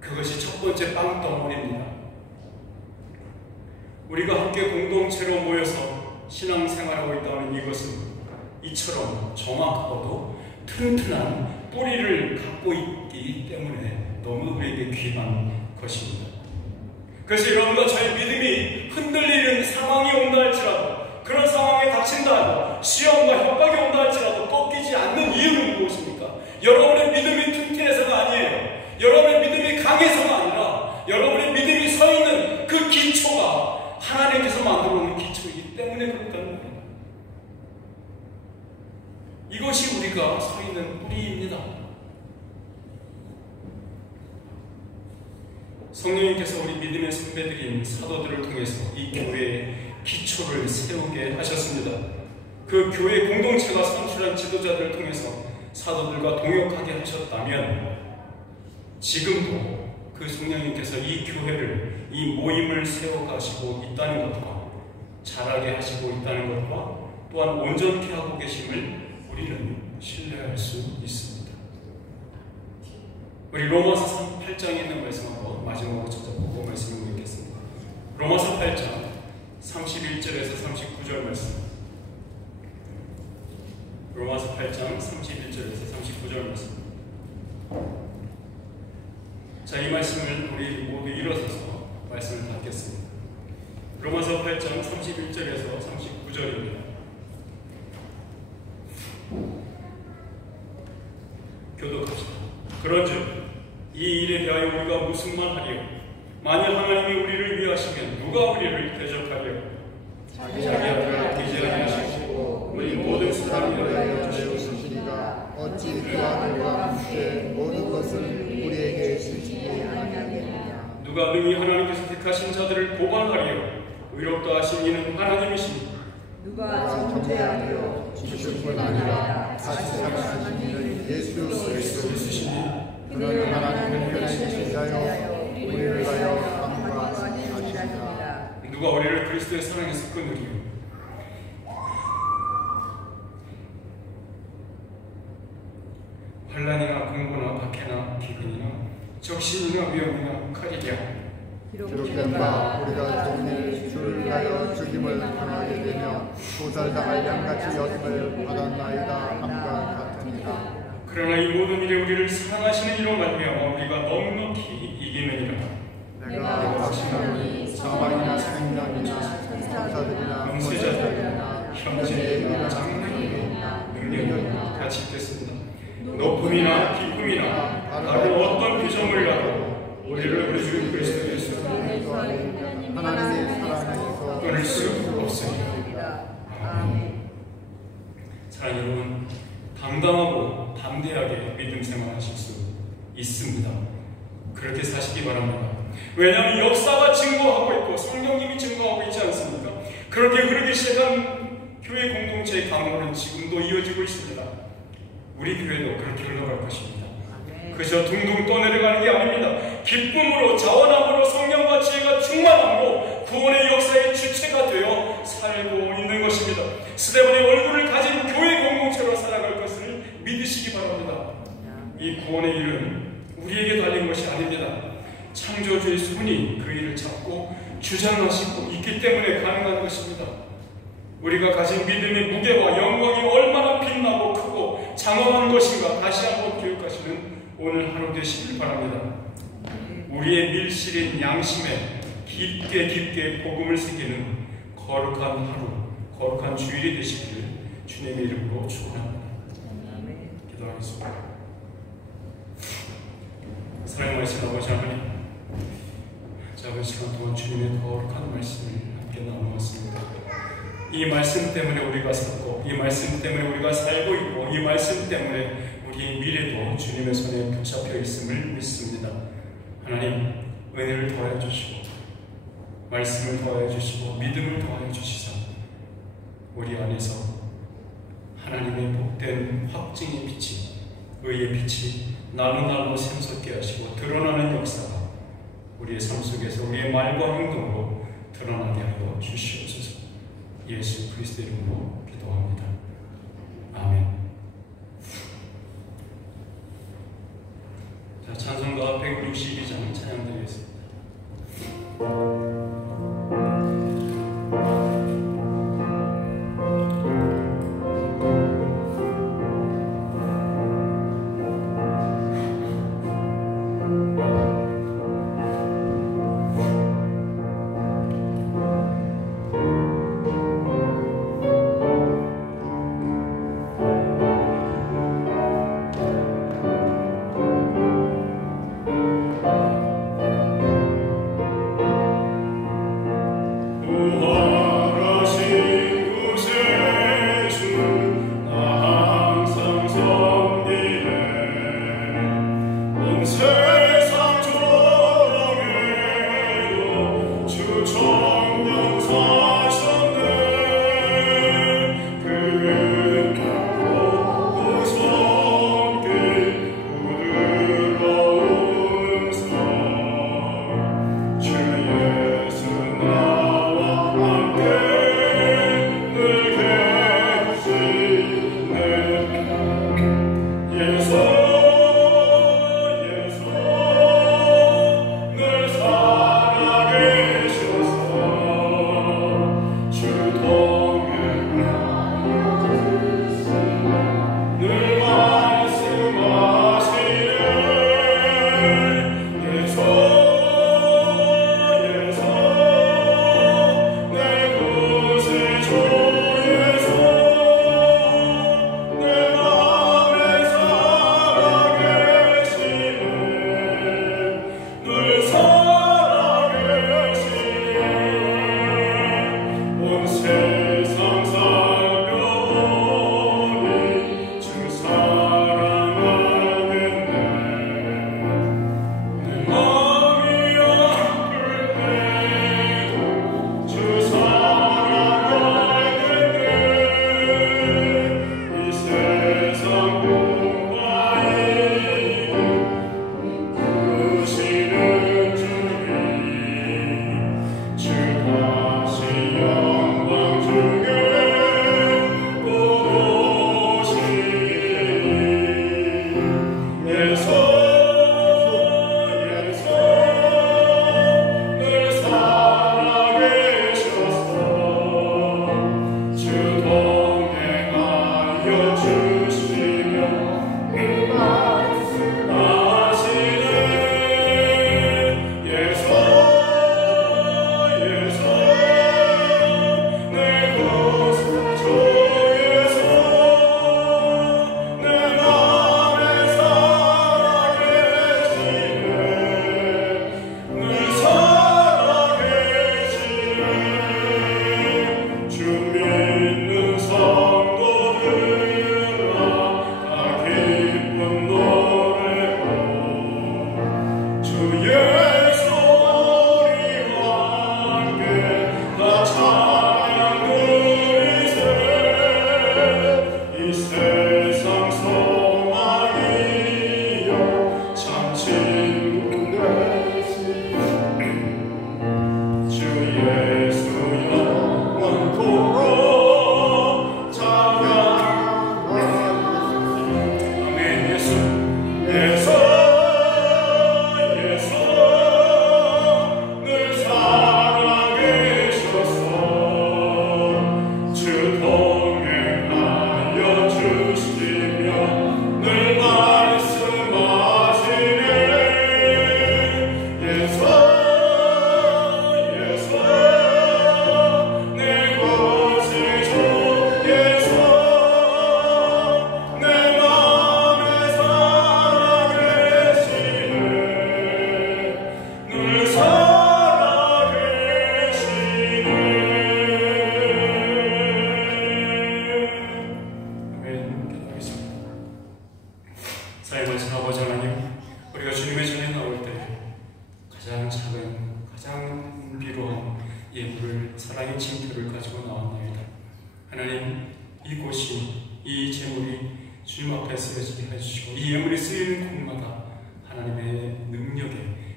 그것이 첫 번째 빵덩어리입니다. 우리가 함께 공동체로 모여서 신앙생활하고 있다는 이것은 이처럼 정확하고도 튼튼한 뿌리를 갖고 있기 때문에 너무 우리에게 귀한 것입니다. 그래서 여러분과 저의 믿음이 흔들리는 상황이 온다 할지라도, 그런 상황에 닥친다, 시험과 협박이 온다 할지라도 꺾이지 않는 이유는 무엇입니까? 여러분의 믿음이 튼튼해서가 아니에요. 여러분의 믿음이 강해서가 아니라 여러분의 믿음이 서 있는 그 기초가 하나님께서 만들어 놓은 기초이기 때문에 그렇다는 겁니다. 이것이 우리가 서 있는 뿌리입니다. 성령님께서 우리 믿음의 선배들인 사도들을 통해서 이 교회의 기초를 세우게 하셨습니다. 그 교회 공동체가 선출한 지도자들을 통해서 사도들과 동역하게 하셨다면 지금도 그 성령님께서 이 교회를, 이 모임을 세워가시고 있다는 것과 자라게 하시고 있다는 것과 또한 온전케 하고 계심을 우리는 신뢰할 수 있습니다. 우리 로마서 8장에 있는 말씀 한번 마지막으로 찾아보고 말씀을 읽겠습니다. 로마서 8장 31절에서 39절 말씀. 로마서 8장 31절에서 39절 말씀. 자, 이 말씀을 우리 모두 일어서서 말씀을 받겠습니다. 로마서 8장 31절에서 39절입니다. 교독합시다. 그런즉 이 일에 대하여 우리가 무슨 말 하리요? 만일 하나님이 우리를 위하시면 누가 우리를 대적하리요? 자기 아들을 기지 아니하시고 우리 모든 사람을 위하여 주시니가 어찌 그 아들과 함께 모든 것을 우리에게 주시지 아니하겠느냐? 누가 능히 하나님께서 택하신 자들을 고발하리요? 의롭다 하신 이는 하나님이시니 누가 정죄하리요? 주실 뿐 아니라 다시 살아나신 이는 예수 그리스도시니 그는 하나님의 편에 자여 우리를 위하여 강구하시니라. 누가 우리를 그리스도의 사랑에서 끊으리요? 환난이나 공고나 박해나 기근이나 적신이나 위험이나 칼이랴. 기록된 바 우리가 종일 주를 위하여 죽임을 당하게 되며 도살당할 양같이 여김을 받았나이다 함과 같으니라. 그러나 이 모든 일에 우리를 사랑하시는 이로 말미암아 우리가 넉넉히 이기느니라. 내가 확신하니 사망이나 생명이나 천사들이나 권세자들이나 형제들이나 장로들이나 능력이나 같이 있겠습니다. 높음이나 기쁨이나 다른 어떤 비전을 가도 우리를 우리 주 그리스도 예수 하나님의 사랑에서 끊을 수 없으리라. 아멘. 사랑하는 여러분, 당당하고 담대하게 믿음 생활하실 수 있습니다. 그렇게 사시기 바랍니다. 왜냐하면 역사가 증거하고 있고 성령님이 증거하고 있지 않습니까? 그렇게 흐르기 시작한 교회 공동체의 강로는 지금도 이어지고 있습니다. 우리 교회도 그렇게 흘러갈 것입니다. 그저 둥둥 떠내려가는 게 아닙니다. 기쁨으로, 자원함으로, 성령과 지혜가 충만함으로 구원의 역사의 주체가 되어 살고 있는 것입니다. 스데반의 얼굴을 가진 교회 공동체로 살아갈 것을 믿으시기 바랍니다. 이 구원의 일은 우리에게 달린 것이 아닙니다. 창조주의 손이 그 일을 잡고 주장하시고 있기 때문에 가능한 것입니다. 우리가 가진 믿음의 무게와 영광이 얼마나 빛나고 크고 장엄한 것인가 다시 한번 교육하시는 오늘 하루 되시길 바랍니다. 우리의 밀실인 양심에 깊게 복음을 새기는 거룩한 하루, 거룩한 주일이 되시기를 주님의 이름으로 축원합니다. 기도하겠습니다. 사랑의 말씀 아버지 하나님, 작은 시간 동안 주님의 거룩한 말씀을 함께 나누었습니다. 이 말씀 때문에 우리가 섰고, 이 말씀 때문에 우리가 살고 있고, 이 말씀 때문에 우리의 미래도 주님의 손에 붙잡혀 있음을 믿습니다. 하나님, 은혜를 더하여 주시고 말씀을 더하여 주시고 믿음을 더하여 주시사 우리 안에서 하나님의 복된 확증의 빛이, 의의 빛이 날로 샘솟게 하시고 드러나는 역사가 우리의 삶 속에서 우리의 말과 행동으로 드러나게 하여 주시옵소서. 예수 그리스도의 이름으로 기도합니다. 아멘. 자, 찬송가 162장 찬양드리겠습니다.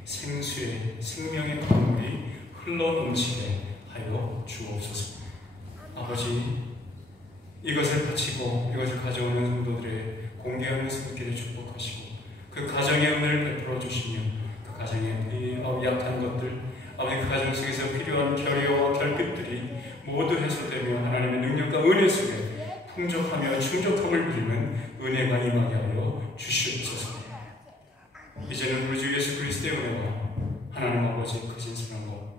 생수의 생명의 강물이 흘러넘치게 하여 주옵소서. 아버지, 이것을 바치고 이것을 가져오는 성도들의 공개하는 손길을 축복하시고 그 가정의 은혜를 베풀어 주시며 그 가정의 약한 것들, 아버지 그 가정 속에서 필요한 결의와 결핍들이 모두 해소되며 하나님의 능력과 은혜 속에 풍족하며 충족함을 누리는 은혜가 임하게 하여 주시옵소서. 이제는 우리 주 예수 그리스도의 은혜와 하나님 아버지의 크신 사랑과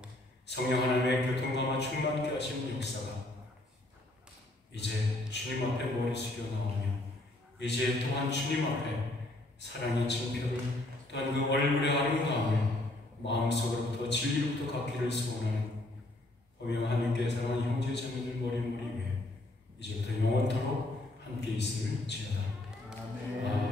성령 하나님의 교통감화 충만케 하시는 역사가 이제 주님 앞에 머리 숙여 나오며 이제 또한 주님 앞에 사랑의 징표를 또한 그 얼굴의 아름다움을 마음속으로부터 진리로부터 갖기를 소원하는 보며 하나님께 사랑하는 형제 자매들 머리 위에 이제부터 영원토록 함께 있음을 지어다. 아멘.